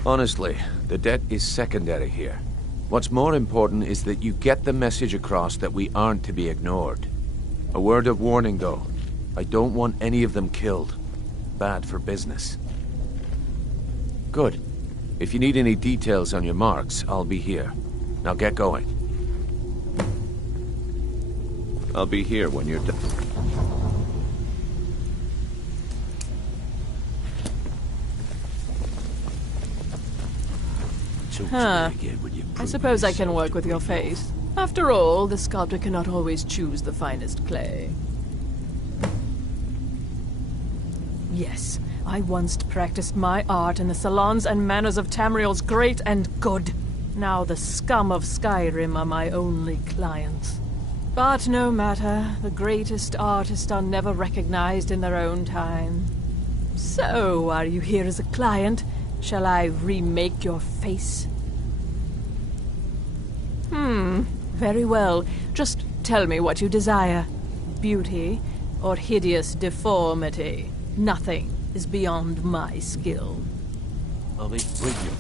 Honestly, the debt is secondary here. What's more important is that you get the message across that we aren't to be ignored. A word of warning, though. I don't want any of them killed. Bad for business. Good. If you need any details on your marks, I'll be here. Now get going. I'll be here when you're done. Huh. I suppose I can work with your face. After all, the sculptor cannot always choose the finest clay. Yes, I once practiced my art in the salons and manners of Tamriel's great and good. Now the scum of Skyrim are my only clients. But no matter, the greatest artists are never recognized in their own time. So, are you here as a client? Shall I remake your face? Very well. Just tell me what you desire. Beauty or hideous deformity. Nothing is beyond my skill. I'll be with you.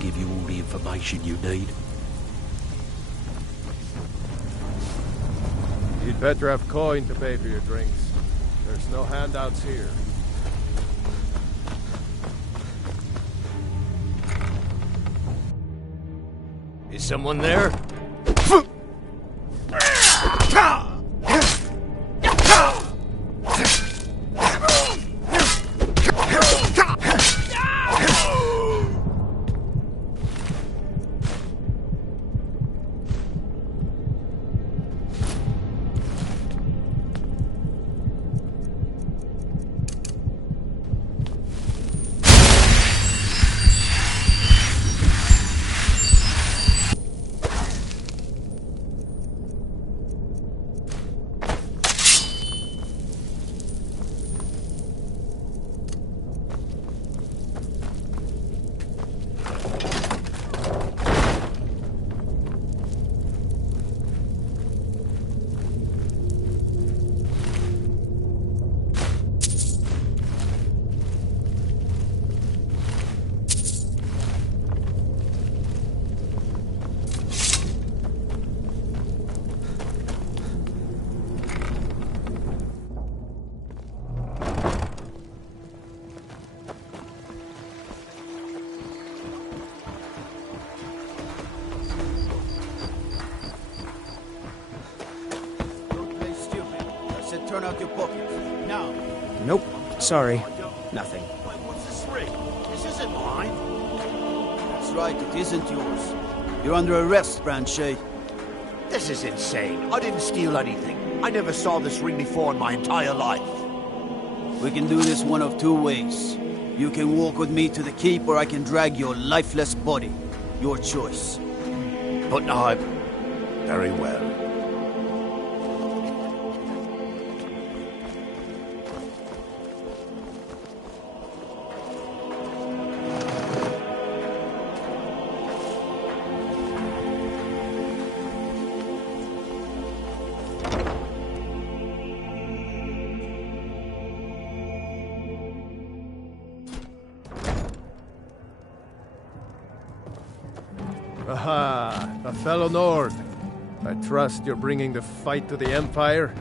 Give you all the information you need. You'd better have coin to pay for your drinks. There's no handouts here. Is someone there? Turn out your pockets. Now. Nope. Sorry. Nothing. What's this ring? This isn't mine. That's right, it isn't yours. You're under arrest, Branchet. This is insane. I didn't steal anything. I never saw this ring before in my entire life. We can do this one of two ways. You can walk with me to the keep, or I can drag your lifeless body. Your choice. But I'm... Very well. A fellow Nord. I trust you're bringing the fight to the Empire.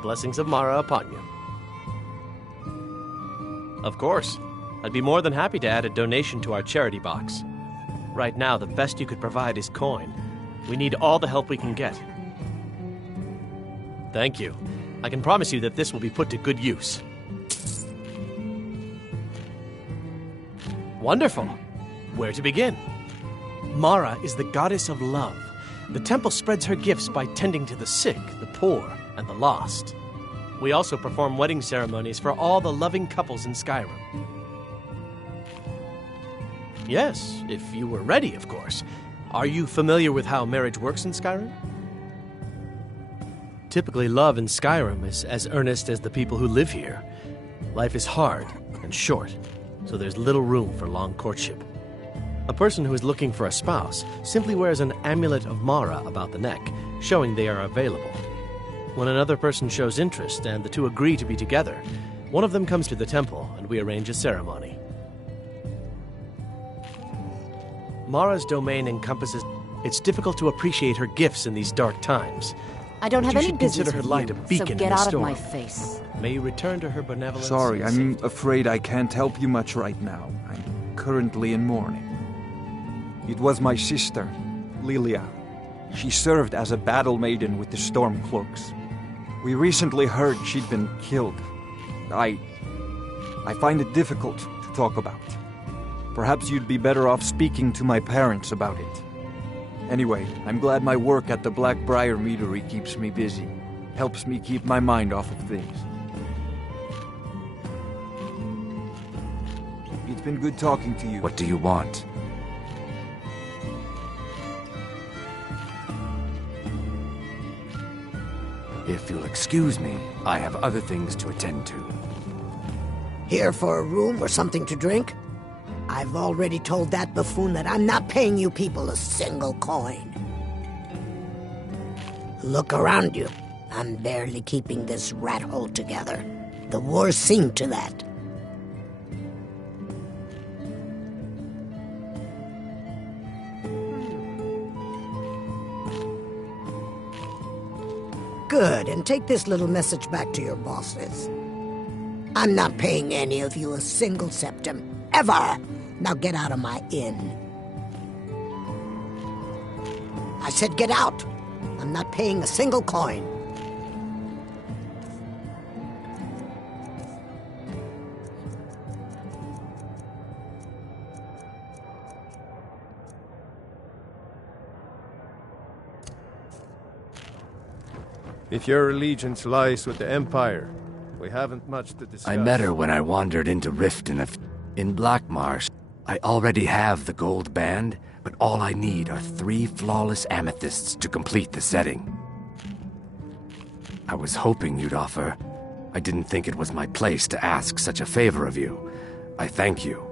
Blessings of Mara upon you. Of course. I'd be more than happy to add a donation to our charity box. Right now, the best you could provide is coin. We need all the help we can get. Thank you. I can promise you that this will be put to good use. Wonderful. Where to begin? Mara is the goddess of love. The temple spreads her gifts by tending to the sick, the poor, and the lost. We also perform wedding ceremonies for all the loving couples in Skyrim. Yes, if you were ready, of course. Are you familiar with how marriage works in Skyrim? Typically, love in Skyrim is as earnest as the people who live here. Life is hard and short, so there's little room for long courtship. A person who is looking for a spouse simply wears an amulet of Mara about the neck, showing they are available. When another person shows interest and the two agree to be together, one of them comes to the temple and we arrange a ceremony. Mara's domain encompasses... It's difficult to appreciate her gifts in these dark times. I don't have You any should business consider her with light you, a beacon so in get the out of storm. my face. May you return to her benevolence. Sorry, and I'm safety. afraid I can't help you much right now. I'm currently in mourning. It was my sister, Lilia. She served as a battle maiden with the Stormcloaks. We recently heard she'd been killed. I find it difficult to talk about. Perhaps you'd be better off speaking to my parents about it. Anyway, I'm glad my work at the Blackbriar Meadery keeps me busy. Helps me keep my mind off of things. It's been good talking to you. What do you want? If you'll excuse me, I have other things to attend to. Here for a room or something to drink? I've already told that buffoon that I'm not paying you people a single coin. Look around you. I'm barely keeping this rat hole together. The war's seen to that. Good, and take this little message back to your bosses. I'm not paying any of you a single septim, ever! Now get out of my inn. I said get out! I'm not paying a single coin. If your allegiance lies with the Empire, we haven't much to discuss. I met her when I wandered into Riften in Blackmarsh. I already have the gold band, but all I need are 3 flawless amethysts to complete the setting. I was hoping you'd offer. I didn't think it was my place to ask such a favor of you. I thank you.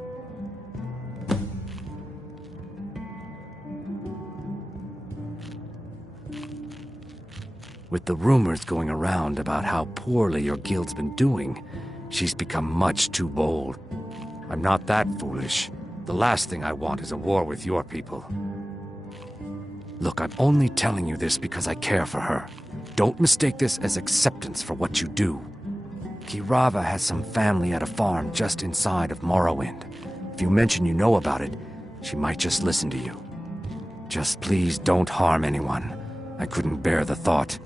With the rumors going around about how poorly your guild's been doing, she's become much too bold. I'm not that foolish. The last thing I want is a war with your people. Look, I'm only telling you this because I care for her. Don't mistake this as acceptance for what you do. Kirava has some family at a farm just inside of Morrowind. If you mention you know about it, she might just listen to you. Just please don't harm anyone. I couldn't bear the thought.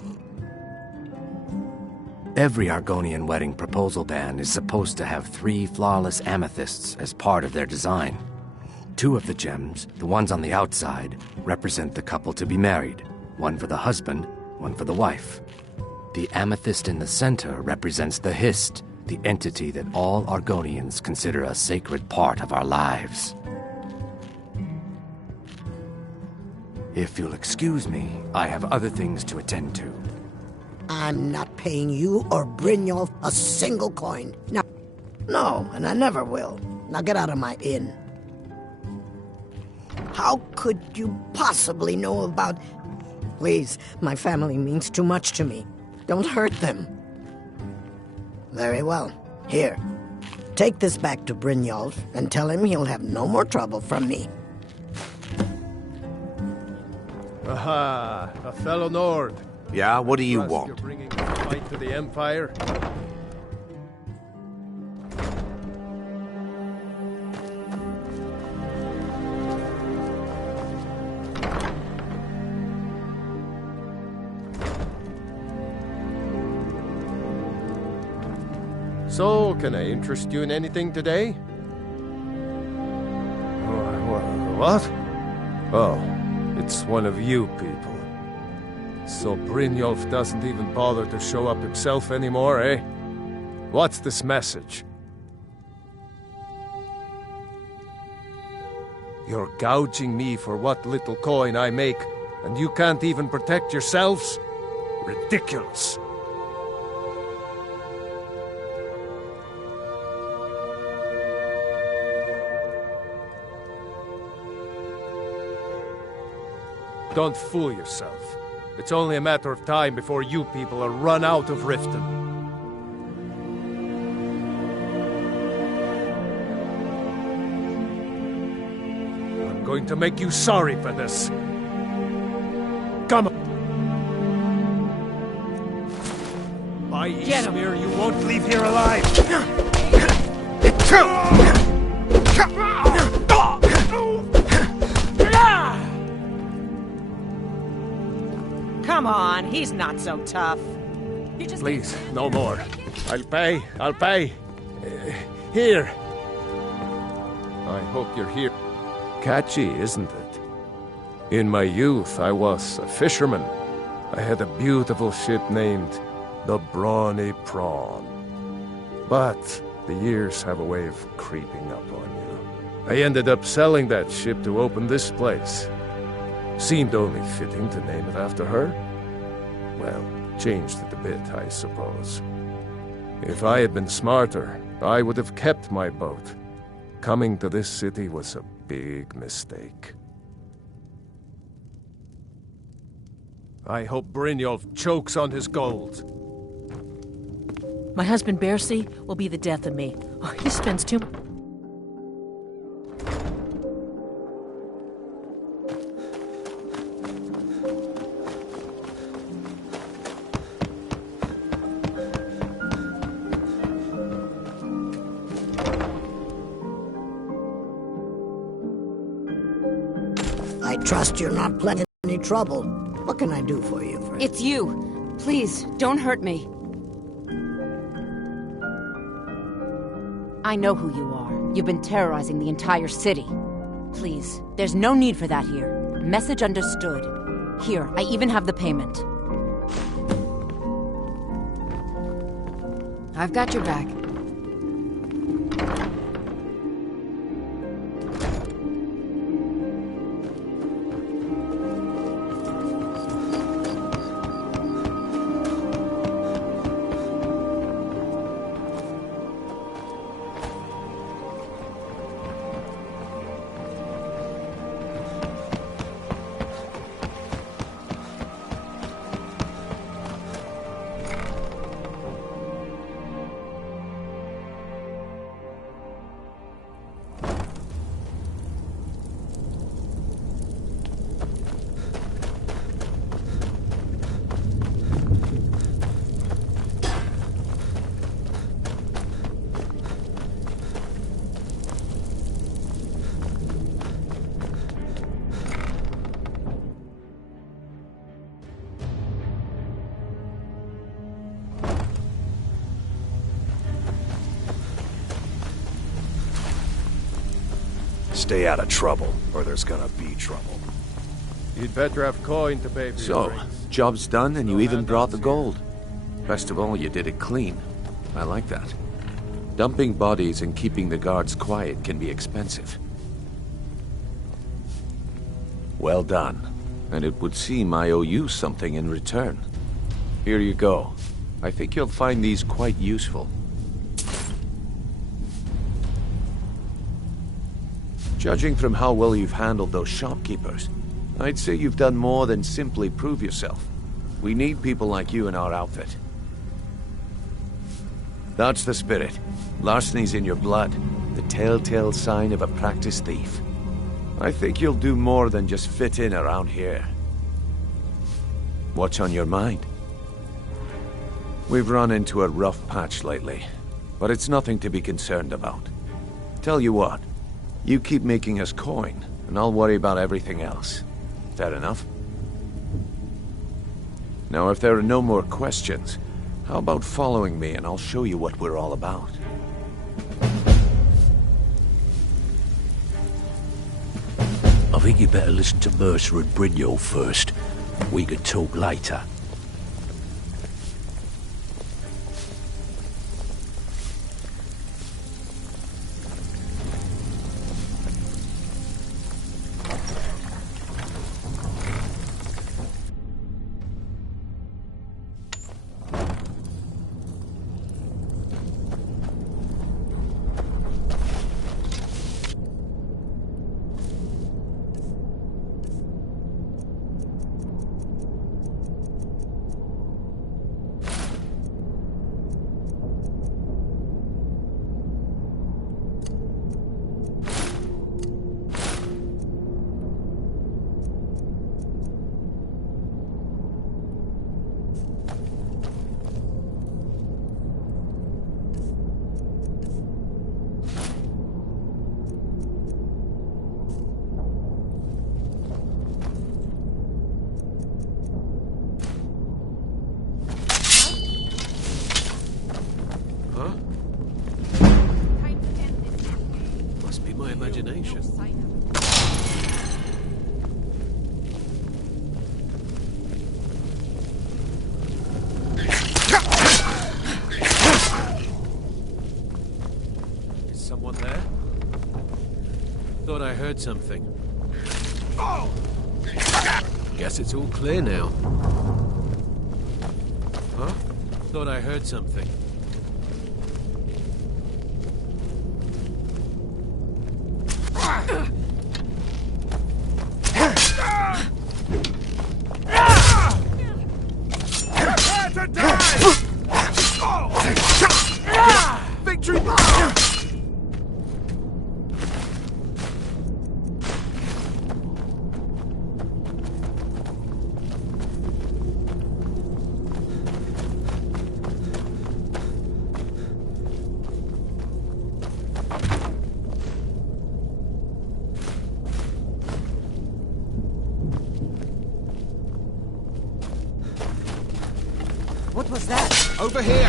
Every Argonian wedding proposal band is supposed to have 3 flawless amethysts as part of their design. 2 of the gems, the ones on the outside, represent the couple to be married. 1 for the husband, 1 for the wife. The amethyst in the center represents the Hist, the entity that all Argonians consider a sacred part of our lives. If you'll excuse me, I have other things to attend to. I'm not paying you or Brynjolf a single coin. No, and I never will. Now get out of my inn. How could you possibly know about... Please, my family means too much to me. Don't hurt them. Very well. Here. Take this back to Brynjolf and tell him he'll have no more trouble from me. Aha, a fellow Nord. Yeah, what do you Trust want? You're bringing the fight to the Empire. So, can I interest you in anything today? What? Oh, it's one of you people. So Brynjolf doesn't even bother to show up himself anymore, eh? What's this message? You're gouging me for what little coin I make, and you can't even protect yourselves? Ridiculous. Don't fool yourself. It's only a matter of time before you people are run out of Riften. I'm going to make you sorry for this. Come on. By Ysmir, you won't leave here alive. Come on, he's not so tough. Please, no more. I'll pay. Here. I hope you're here. Catchy, isn't it? In my youth, I was a fisherman. I had a beautiful ship named the Brawny Prawn. But the years have a way of creeping up on you. I ended up selling that ship to open this place. Seemed only fitting to name it after her. Well, changed it a bit, I suppose. If I had been smarter, I would have kept my boat. Coming to this city was a big mistake. I hope Brynjolf chokes on his gold. My husband Bersi will be the death of me. Oh, he spends too much. I trust you're not planning any trouble. What can I do for you, friend? It's you. Please, don't hurt me. I know who you are. You've been terrorizing the entire city. Please, there's no need for that here. Message understood. Here, I even have the payment. I've got your back. Stay out of trouble, or there's gonna be trouble. You'd better have coin to pay for your So, drinks. job's done and you even brought the gold. Best of all, you did it clean. I like that. Dumping bodies and keeping the guards quiet can be expensive. Well done. And it would seem I owe you something in return. Here you go. I think you'll find these quite useful. Judging from how well you've handled those shopkeepers, I'd say you've done more than simply prove yourself. We need people like you in our outfit. That's the spirit. Larceny's in your blood. The telltale sign of a practiced thief. I think you'll do more than just fit in around here. What's on your mind? We've run into a rough patch lately, but it's nothing to be concerned about. Tell you what, you keep making us coin, and I'll worry about everything else. Fair enough? Now, if there are no more questions, how about following me and I'll show you what we're all about? I think you better listen to Mercer and Brynjol first. We can talk later. Something. Guess it's all clear now. Huh? Thought I heard something. Victory! What was that? Over here!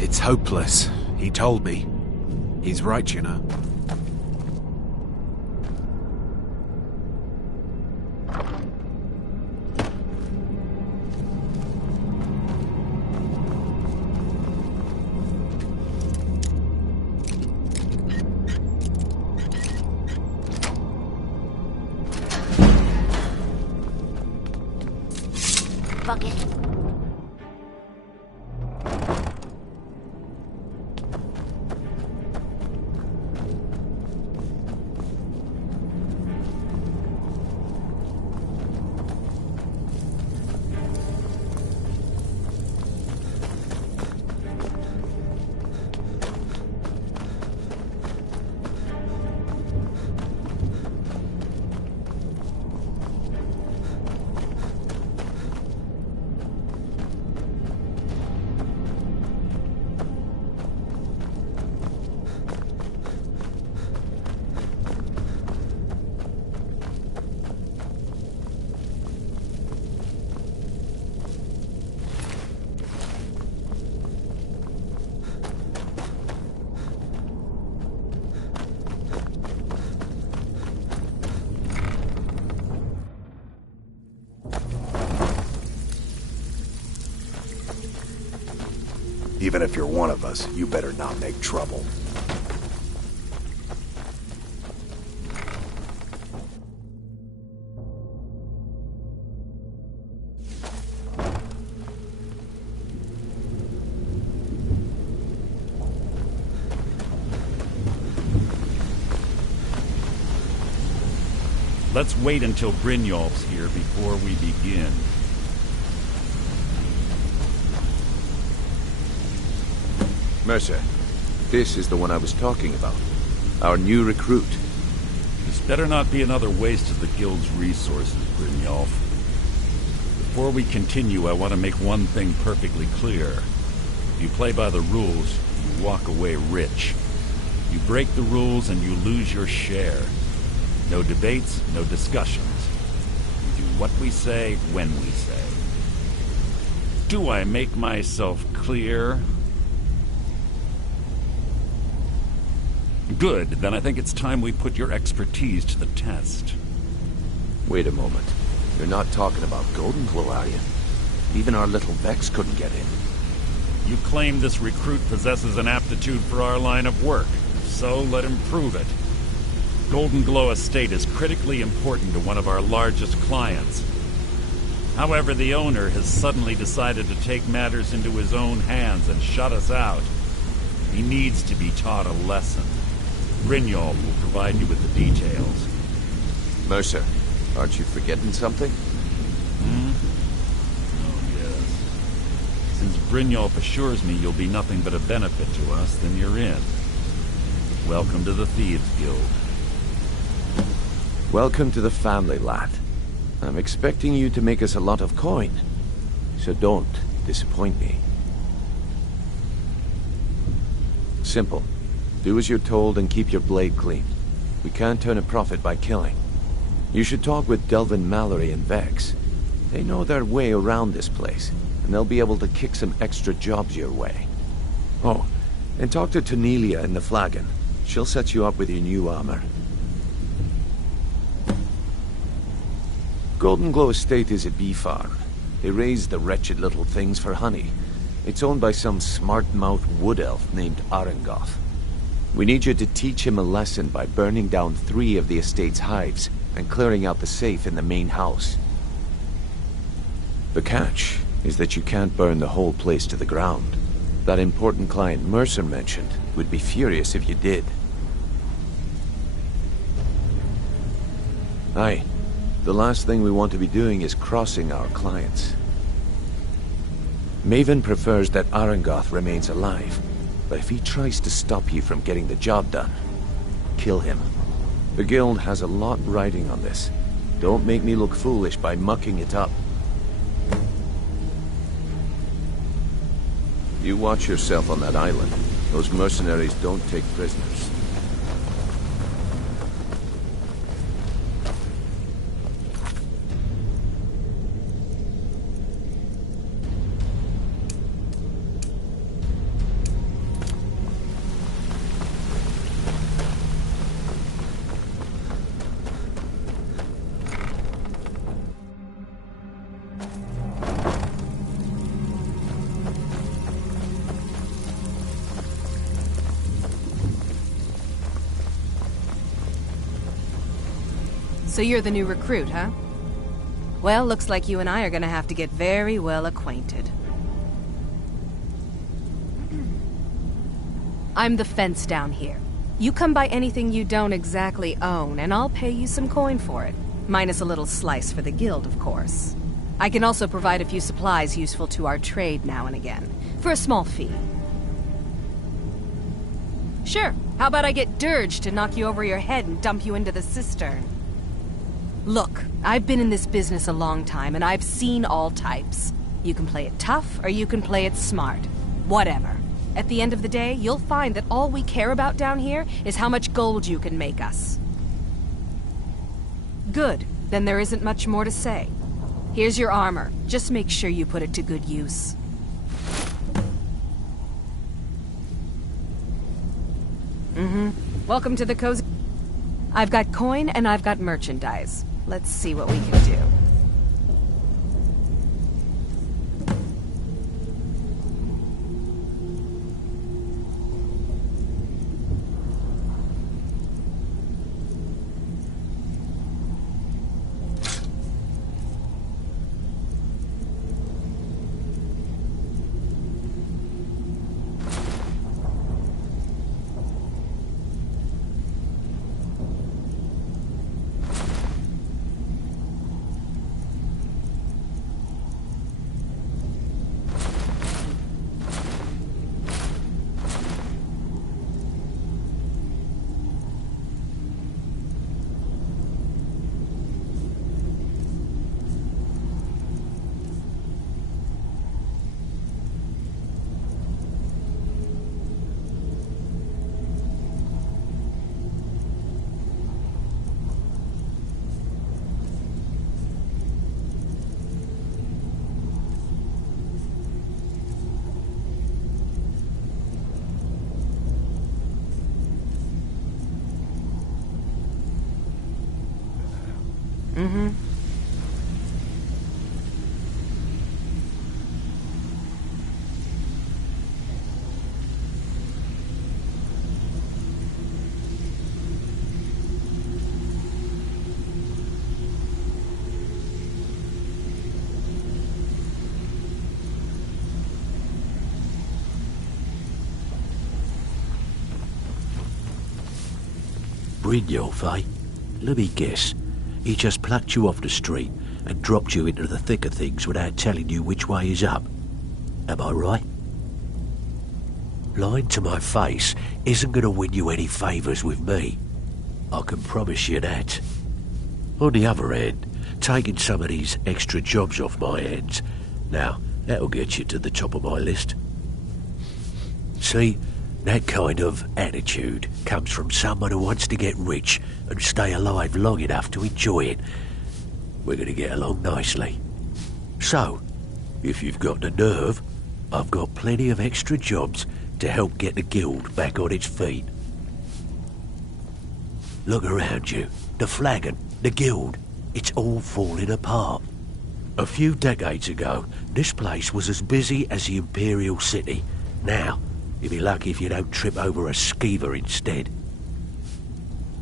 It's hopeless. He told me. He's right, you know. bucket. Even if you're one of us, you better not make trouble. Let's wait until Brynjolf's here before we begin. Mercer, this is the one I was talking about. Our new recruit. This better not be another waste of the Guild's resources, Brynjolf. Before we continue, I want to make one thing perfectly clear. If you play by the rules, you walk away rich. You break the rules and you lose your share. No debates, no discussions. We do what we say, when we say. Do I make myself clear? Good, then I think it's time we put your expertise to the test. Wait a moment. You're not talking about Goldenglow, are you? Even our little Vex couldn't get in. You claim this recruit possesses an aptitude for our line of work. If so, let him prove it. Goldenglow Estate is critically important to one of our largest clients. However, the owner has suddenly decided to take matters into his own hands and shut us out. He needs to be taught a lesson. Brynjolf will provide you with the details. Mercer, aren't you forgetting something? Oh, yes. Since Brynjolf assures me you'll be nothing but a benefit to us, then you're in. Welcome to the Thieves Guild. Welcome to the family, lad. I'm expecting you to make us a lot of coin. So don't disappoint me. Simple. Do as you're told and keep your blade clean. We can't turn a profit by killing. You should talk with Delvin Mallory and Vex. They know their way around this place, and they'll be able to kick some extra jobs your way. Oh, and talk to Tanelia in the Flagon. She'll set you up with your new armor. Goldenglow Estate is a bee farm. They raise the wretched little things for honey. It's owned by some smart-mouthed wood elf named Arengoth. We need you to teach him a lesson by burning down 3 of the estate's hives and clearing out the safe in the main house. The catch is that you can't burn the whole place to the ground. That important client Mercer mentioned would be furious if you did. Aye. The last thing we want to be doing is crossing our clients. Maven prefers that Arengoth remains alive, but if he tries to stop you from getting the job done, kill him. The Guild has a lot riding on this. Don't make me look foolish by mucking it up. You watch yourself on that island. Those mercenaries don't take prisoners. So you're the new recruit, huh? Well, looks like you and I are gonna have to get very well acquainted. I'm the fence down here. You come by anything you don't exactly own, and I'll pay you some coin for it. Minus a little slice for the guild, of course. I can also provide a few supplies useful to our trade now and again, for a small fee. Sure, how about I get Dirge to knock you over your head and dump you into the cistern? Look, I've been in this business a long time, and I've seen all types. You can play it tough, or you can play it smart. Whatever. At the end of the day, you'll find that all we care about down here is how much gold you can make us. Good. Then there isn't much more to say. Here's your armor. Just make sure you put it to good use. Welcome to the cozy... I've got coin and I've got merchandise. Let's see what we can do. Brynjolf, eh? Let me guess. He just plucked you off the street and dropped you into the thick of things without telling you which way is up. Am I right? Lying to my face isn't going to win you any favours with me. I can promise you that. On the other hand, taking some of these extra jobs off my hands, now, that'll get you to the top of my list. See, that kind of attitude comes from someone who wants to get rich and stay alive long enough to enjoy it. We're going to get along nicely. So, if you've got the nerve, I've got plenty of extra jobs to help get the guild back on its feet. Look around you. The flagon, the guild, it's all falling apart. A few decades ago, this place was as busy as the Imperial City. Now, you'll be lucky if you don't trip over a skeever instead.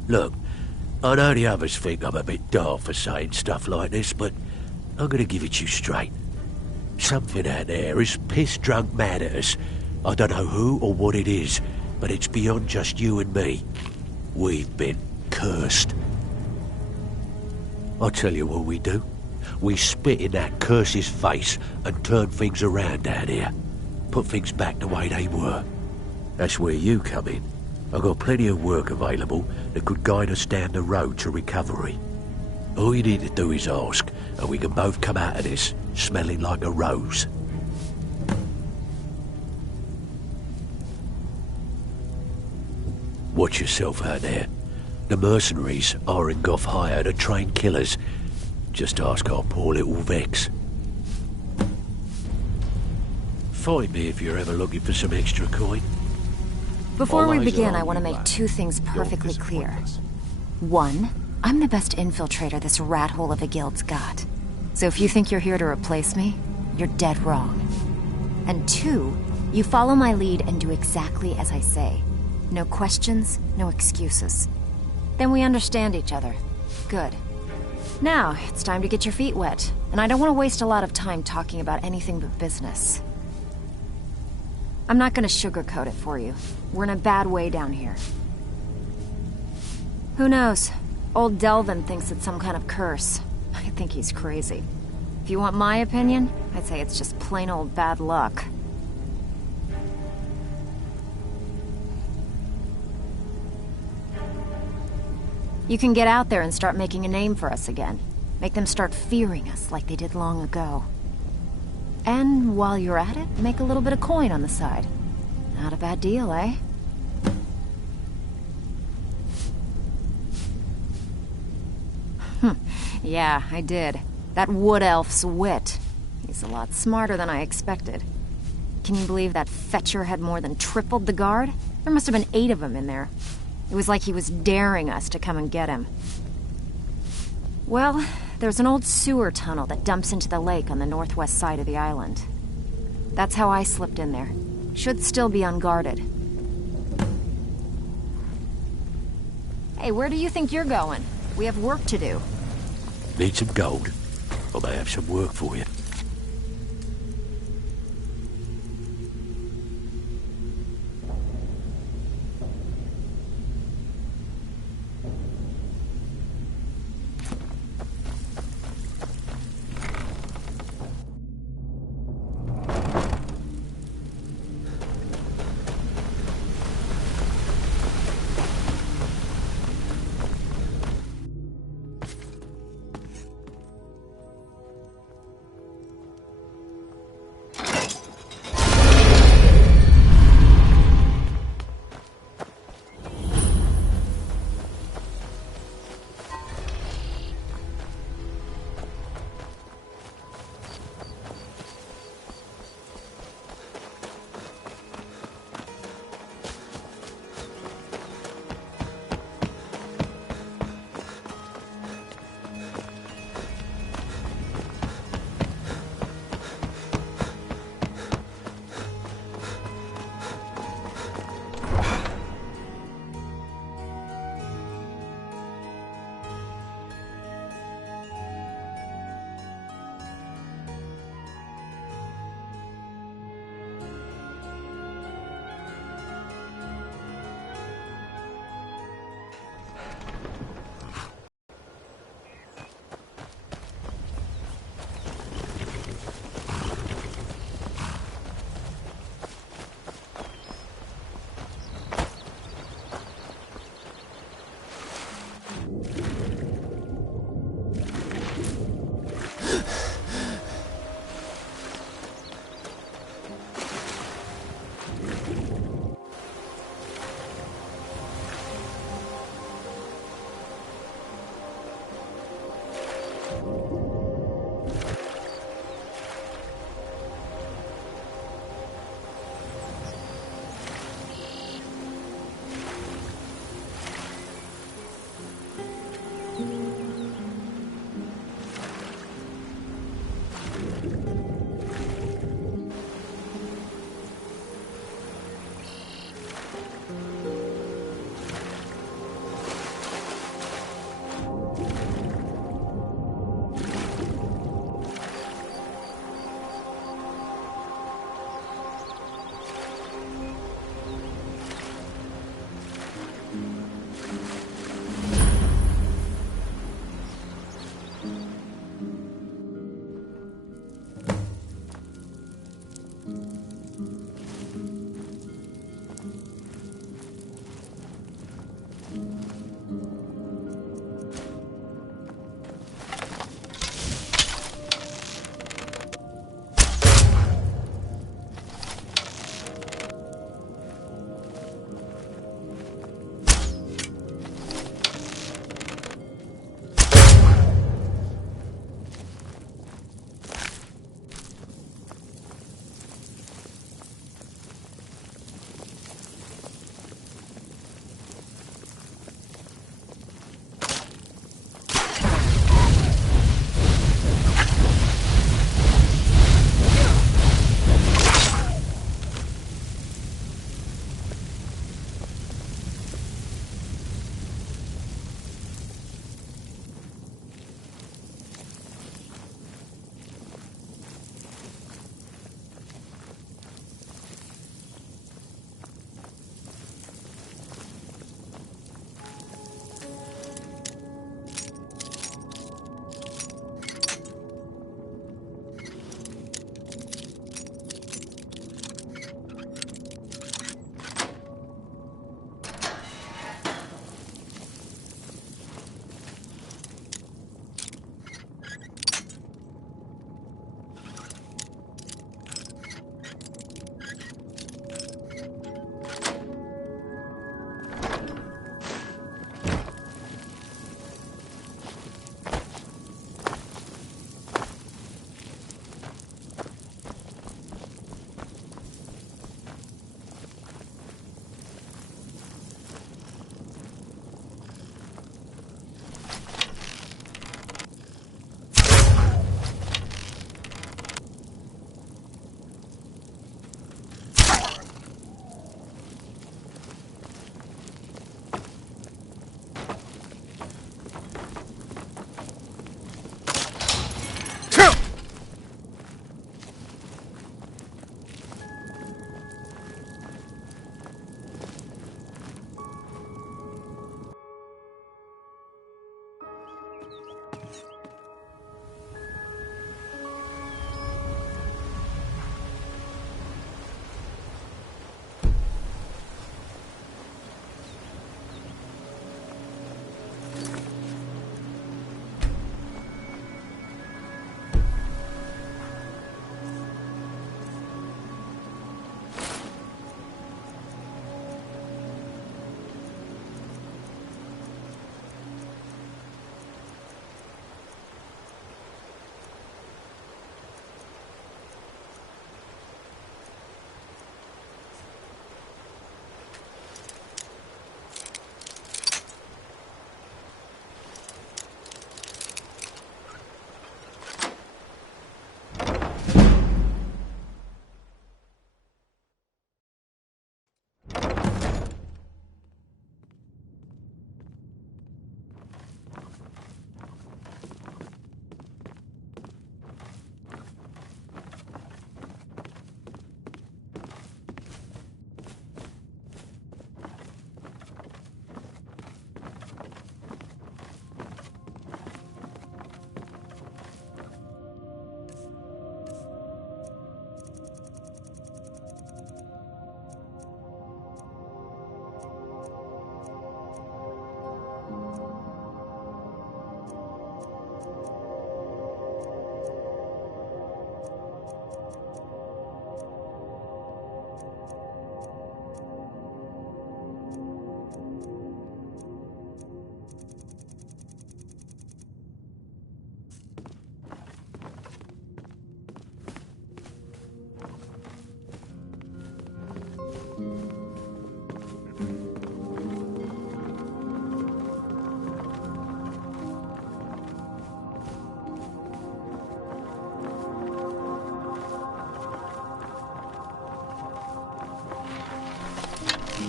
Look, I know the others think I'm a bit daft for saying stuff like this, but I'm going to give it to you straight. Something out there is piss-drunk mad at us. I don't know who or what it is, but it's beyond just you and me. We've been cursed. I'll tell you what we do. We spit in that curse's face and turn things around down here. Put things back the way they were. That's where you come in. I've got plenty of work available that could guide us down the road to recovery. All you need to do is ask, and we can both come out of this smelling like a rose. Watch yourself out there. The mercenaries are in Goth hire to train killers. Just ask our poor little Vex. Find me if you're ever looking for some extra coin. Before we begin, I want to make two things perfectly clear. One, I'm the best infiltrator this rat hole of a guild's got. So if you think you're here to replace me, you're dead wrong. And two, you follow my lead and do exactly as I say. No questions, no excuses. Then we understand each other. Good. Now, it's time to get your feet wet. And I don't want to waste a lot of time talking about anything but business. I'm not gonna sugarcoat it for you. We're in a bad way down here. Who knows? Old Delvin thinks it's some kind of curse. I think he's crazy. If you want my opinion, I'd say it's just plain old bad luck. You can get out there and start making a name for us again. Make them start fearing us like they did long ago. And while you're at it, make a little bit of coin on the side. Not a bad deal, eh? Yeah, I did. That wood elf's wit. He's a lot smarter than I expected. Can you believe that fetcher had more than tripled the guard? There must have been 8 of them in there. It was like he was daring us to come and get him. Well, there's an old sewer tunnel that dumps into the lake on the northwest side of the island. That's how I slipped in there. Should still be unguarded. Hey, where do you think you're going? We have work to do. Need some gold? I may have some work for you.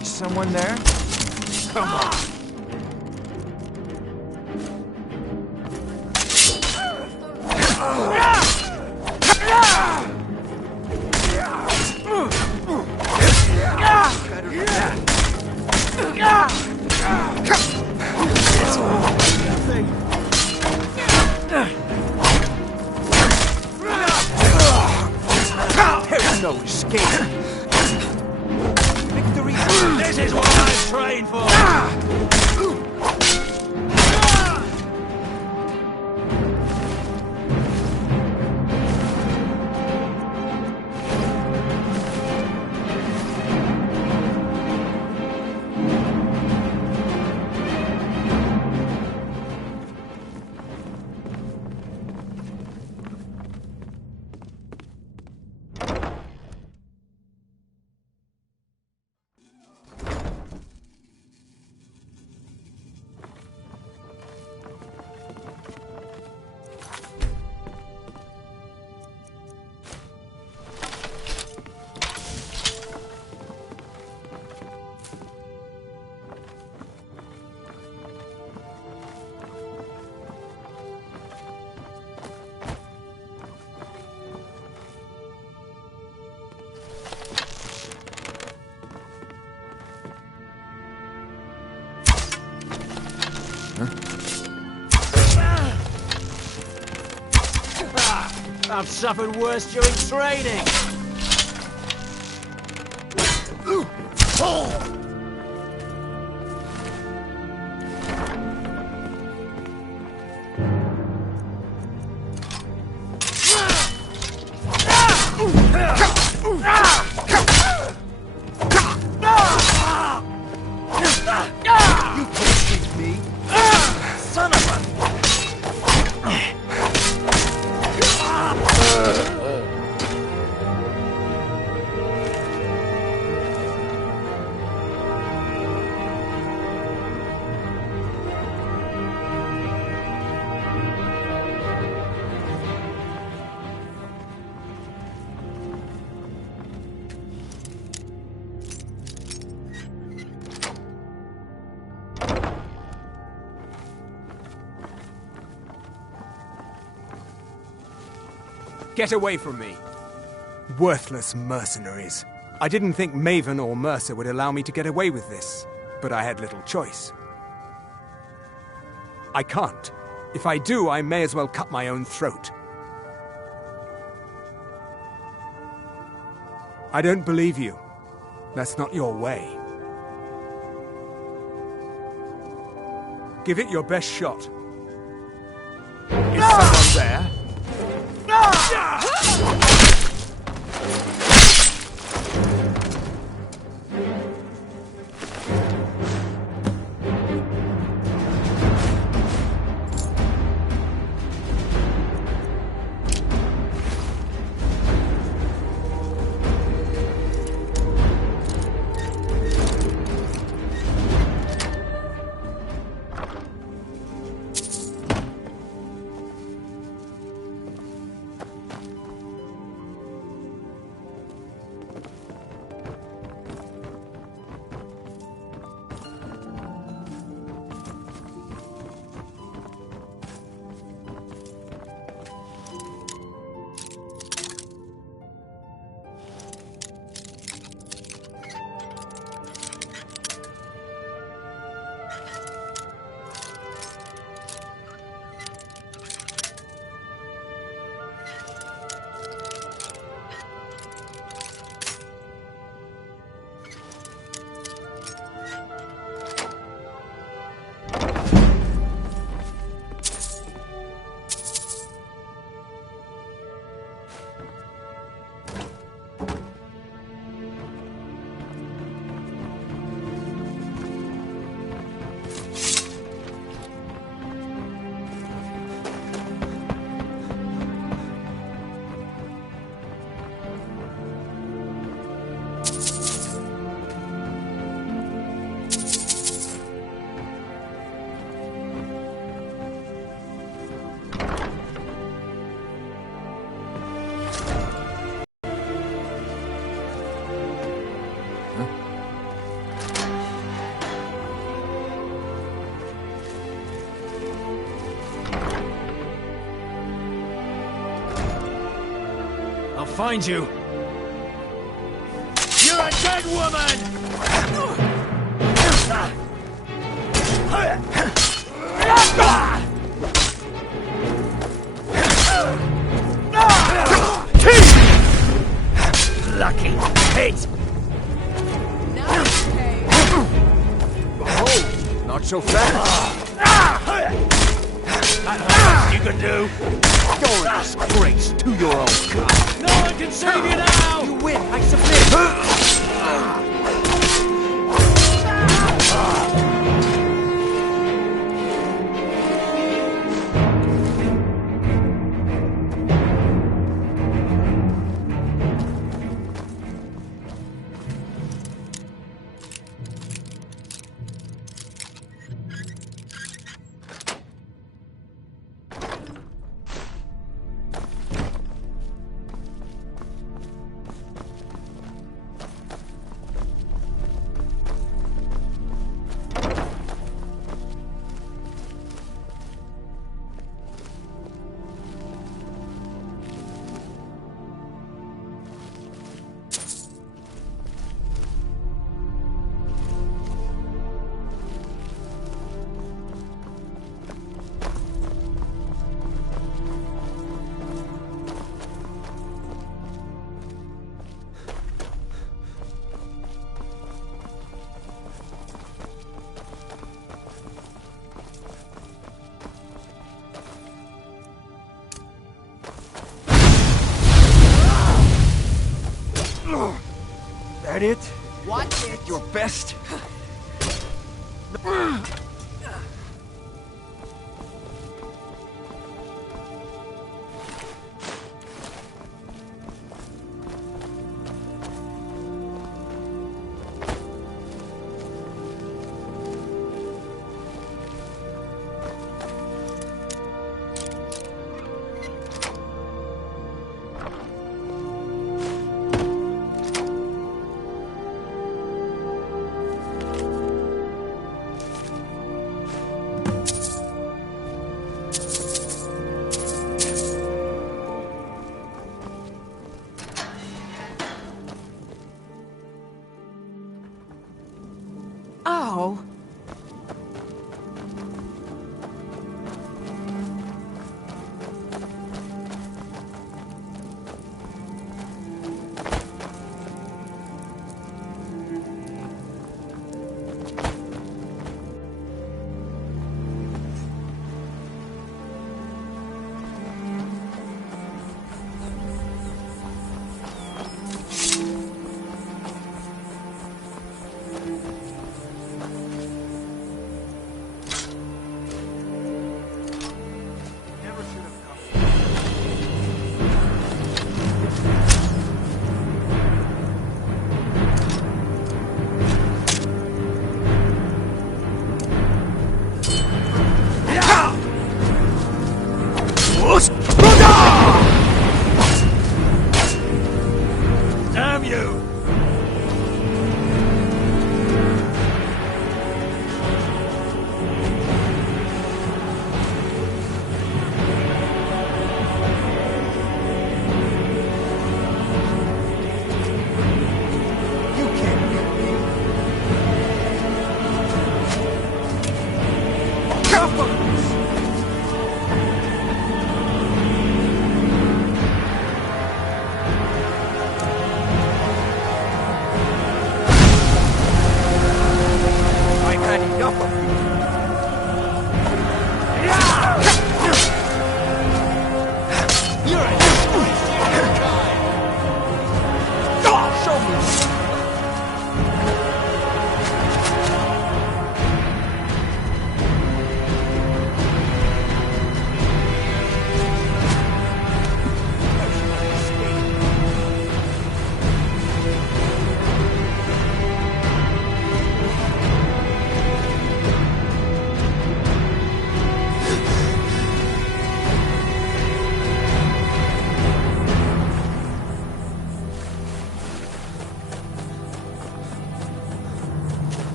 Is someone there? Come on. There's no escape. Victory. This is what I've trained for! I've suffered worse during training! You can't beat me! Son of a... Get away from me! Worthless mercenaries. I didn't think Maven or Mercer would allow me to get away with this, but I had little choice. I can't. If I do, I may as well cut my own throat. I don't believe you. That's not your way. Give it your best shot. Is someone there? I'll find you. You're a dead woman! Lucky hit! Oh, not so fast. That all you can do? You're a disgrace to your own kind. No one can save you now! You win, I submit! That it? Watch it. Your best? Ow!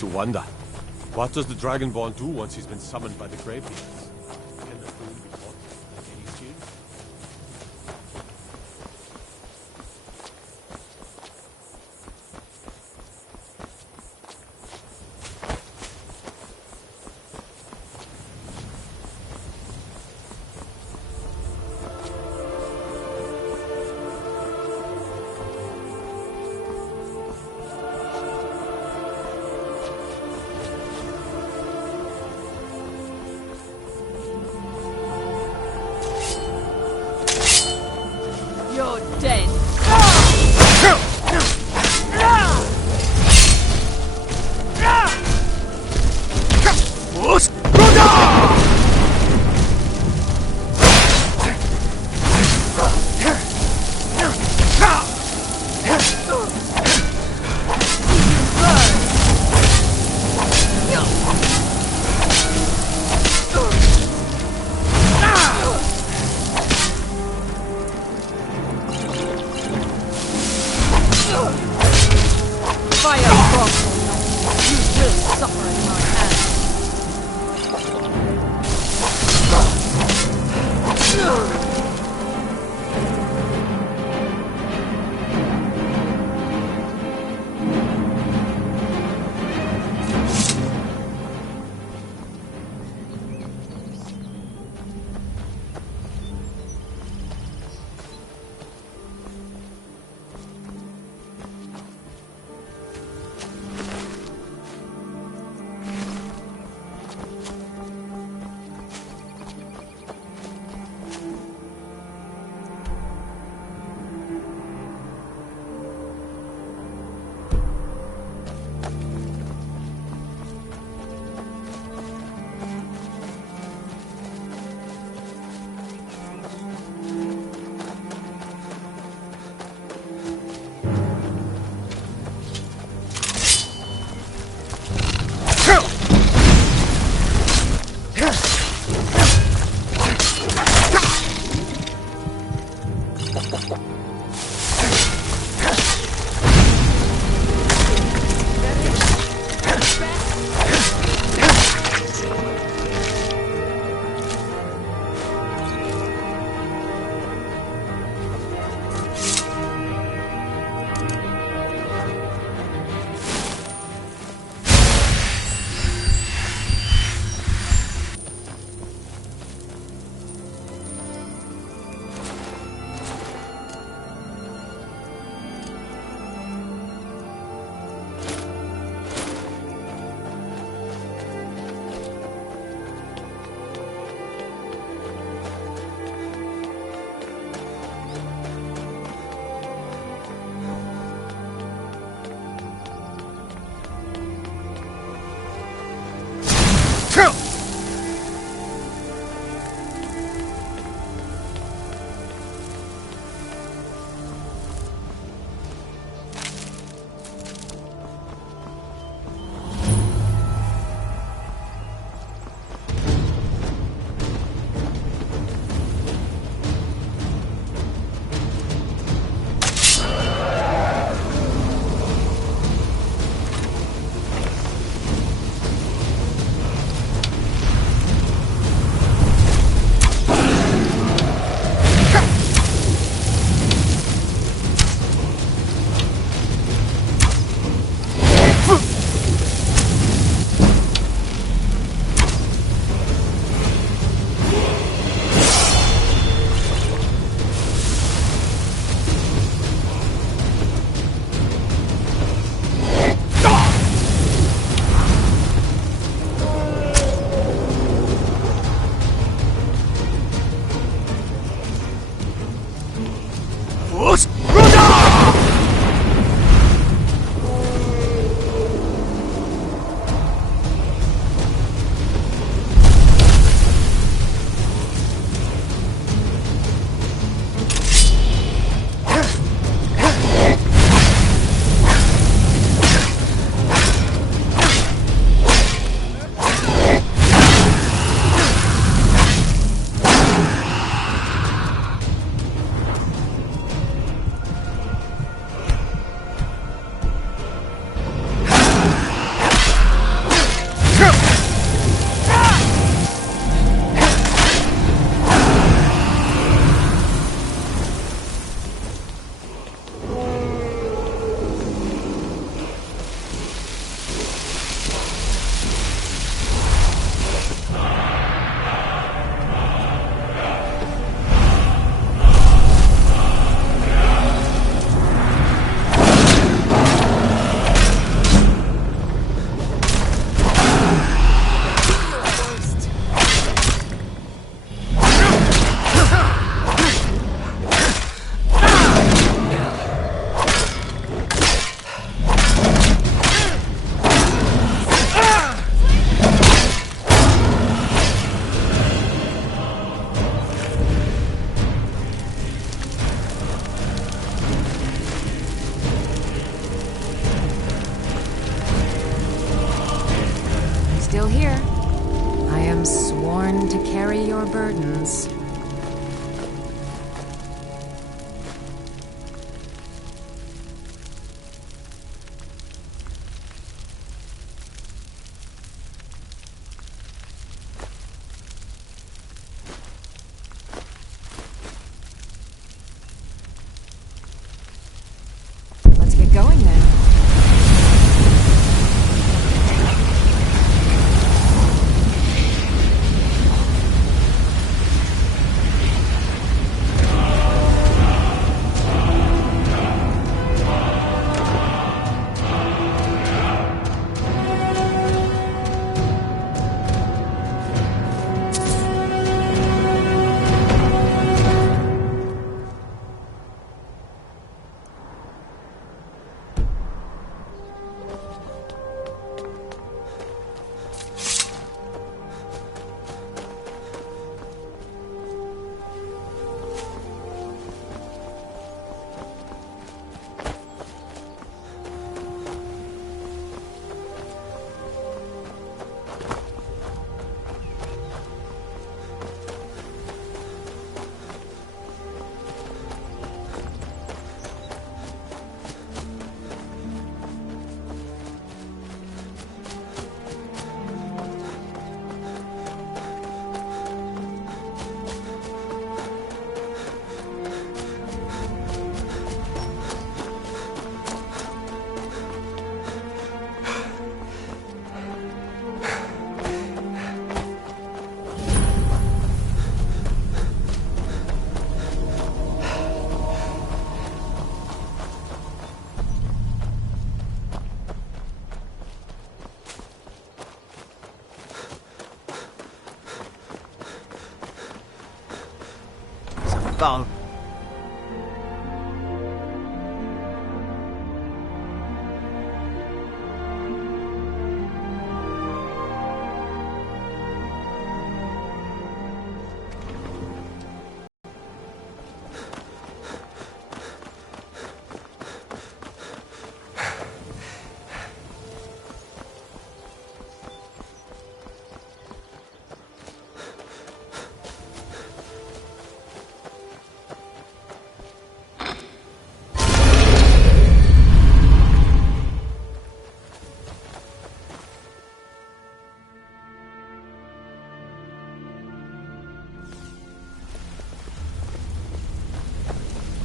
to wonder. What does the Dragonborn do once he's been summoned by the Greybeards? Can the fool be caught like any shield? You're dead. Val.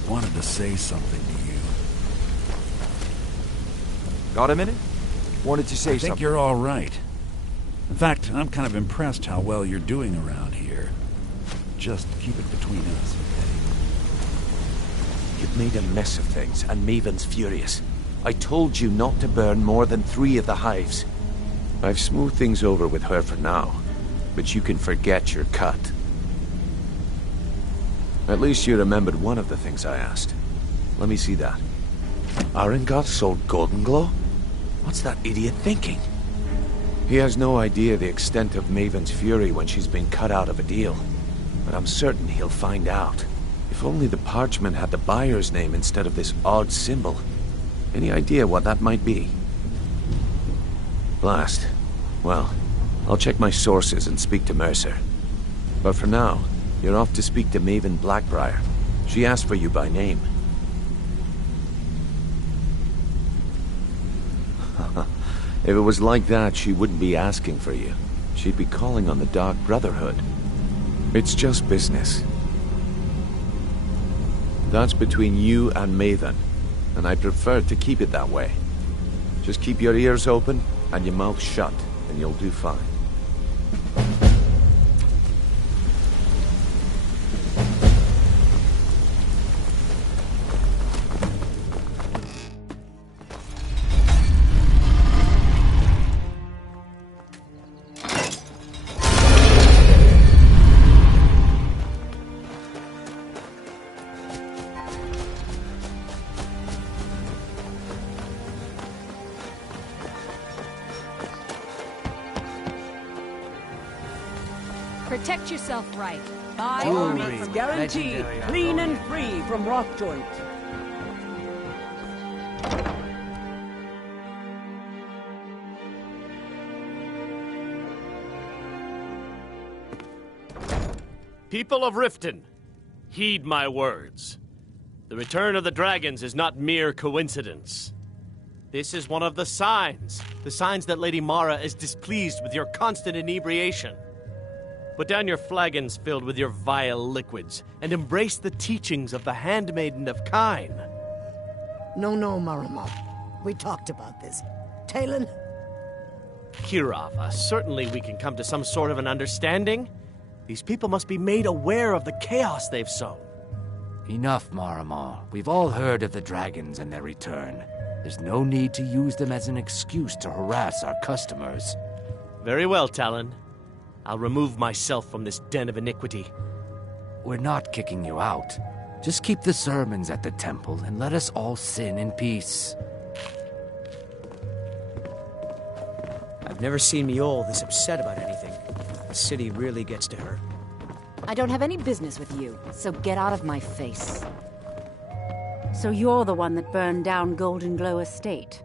Wanted to say something to you. Got a minute? Wanted to say I think something. you're all right. In fact, I'm kind of impressed how well you're doing around here. Just keep it between us, okay? You've made a mess of things, and Maven's furious. I told you not to burn more than 3 of the hives. I've smoothed things over with her for now, but you can forget your cut. At least you remembered one of the things I asked. Let me see that. Arengoth sold Golden Glow? What's that idiot thinking? He has no idea the extent of Maven's fury when she's been cut out of a deal. But I'm certain he'll find out. If only the parchment had the buyer's name instead of this odd symbol. Any idea what that might be? Blast. Well, I'll check my sources and speak to Mercer. But for now, you're off to speak to Maven Blackbriar. She asked for you by name. If it was like that, she wouldn't be asking for you. She'd be calling on the Dark Brotherhood. It's just business. That's between you and Maven, and I prefer to keep it that way. Just keep your ears open and your mouth shut, and you'll do fine. Protect yourself right. Buy Jewelry, guaranteed, clean and free from rock joint. People of Riften, heed my words. The return of the dragons is not mere coincidence. This is one of the signs that Lady Mara is displeased with your constant inebriation. Put down your flagons filled with your vile liquids, and embrace the teachings of the Handmaiden of Kyne. No, Marama. We talked about this. Talon? Kirava, certainly we can come to some sort of an understanding. These people must be made aware of the chaos they've sown. Enough, Marama. We've all heard of the dragons and their return. There's no need to use them as an excuse to harass our customers. Very well, Talon. I'll remove myself from this den of iniquity. We're not kicking you out. Just keep the sermons at the temple and let us all sin in peace. I've never seen Miol this upset about anything. The city really gets to her. I don't have any business with you, so get out of my face. So you're the one that burned down Golden Glow Estate?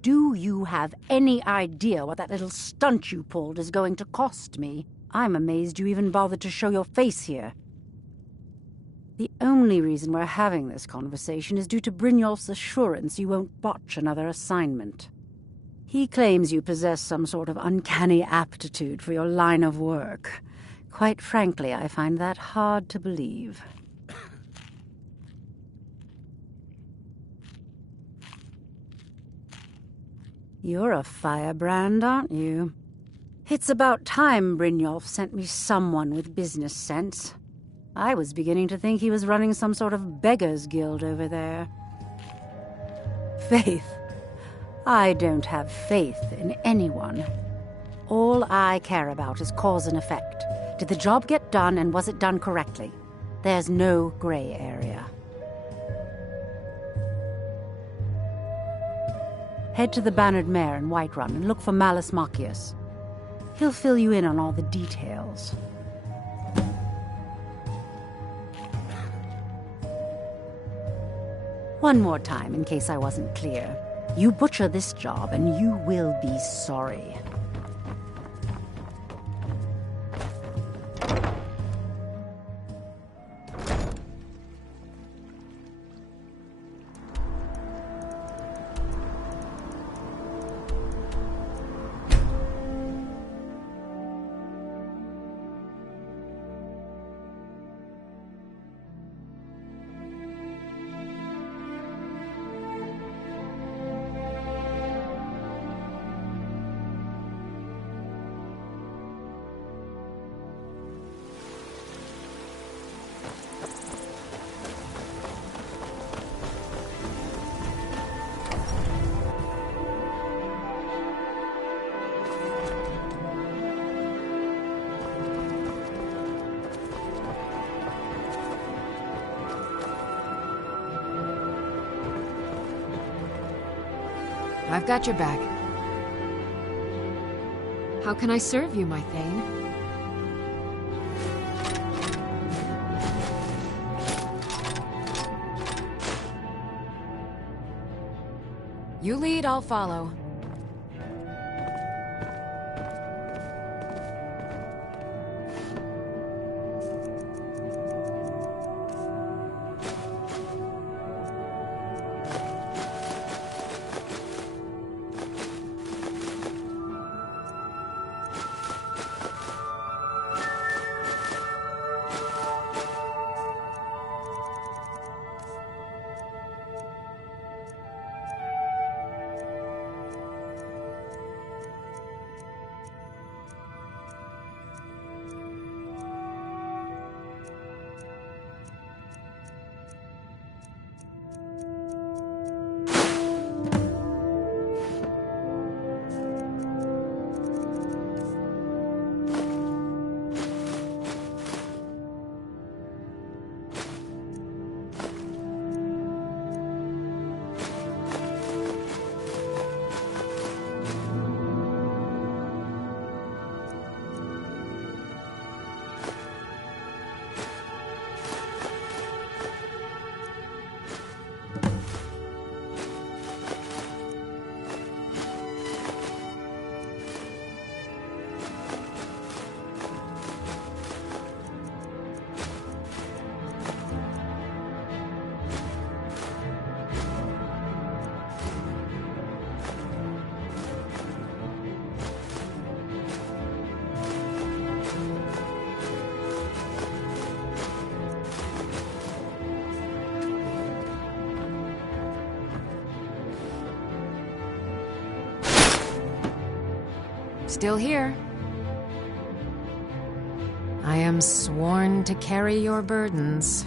Do you have any idea what that little stunt you pulled is going to cost me? I'm amazed you even bothered to show your face here. The only reason we're having this conversation is due to Brynjolf's assurance you won't botch another assignment. He claims you possess some sort of uncanny aptitude for your line of work. Quite frankly, I find that hard to believe. You're a firebrand, aren't you? It's about time Brynjolf sent me someone with business sense. I was beginning to think he was running some sort of beggars' guild over there. Faith. I don't have faith in anyone. All I care about is cause and effect. Did the job get done, and was it done correctly? There's no gray area. Head to the Bannered Mare in Whiterun and look for Malus Machius. He'll fill you in on all the details. One more time, in case I wasn't clear. You butcher this job, and you will be sorry. I've got your back. How can I serve you, my Thane? You lead, I'll follow. Still here. I am sworn to carry your burdens.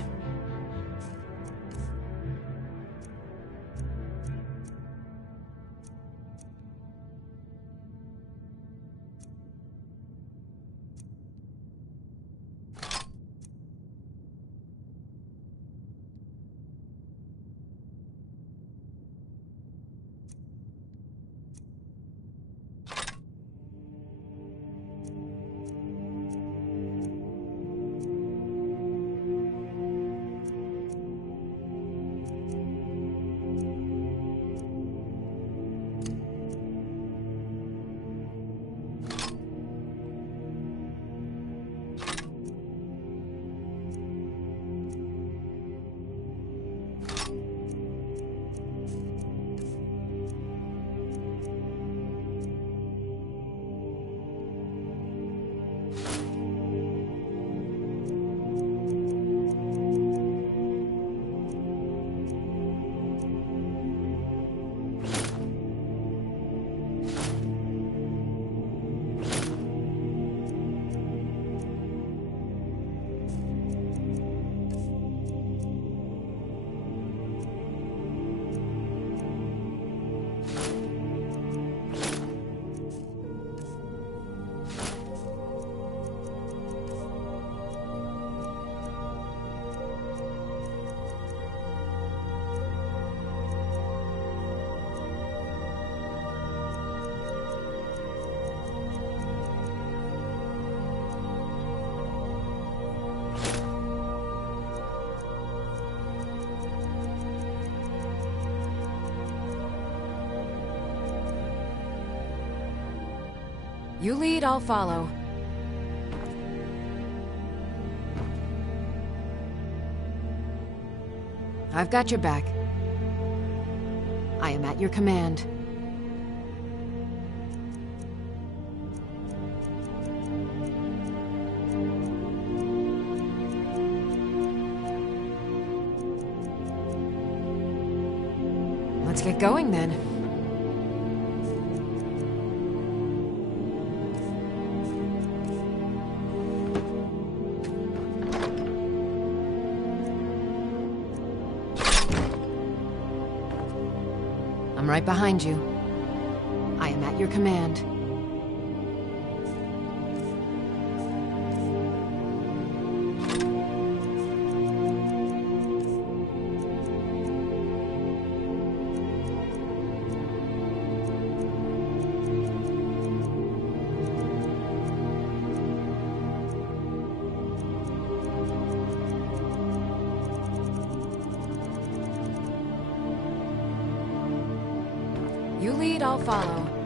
You lead, I'll follow. I've got your back. I am at your command. Let's get going then. I'm right behind you. I am at your command. You lead, I'll follow.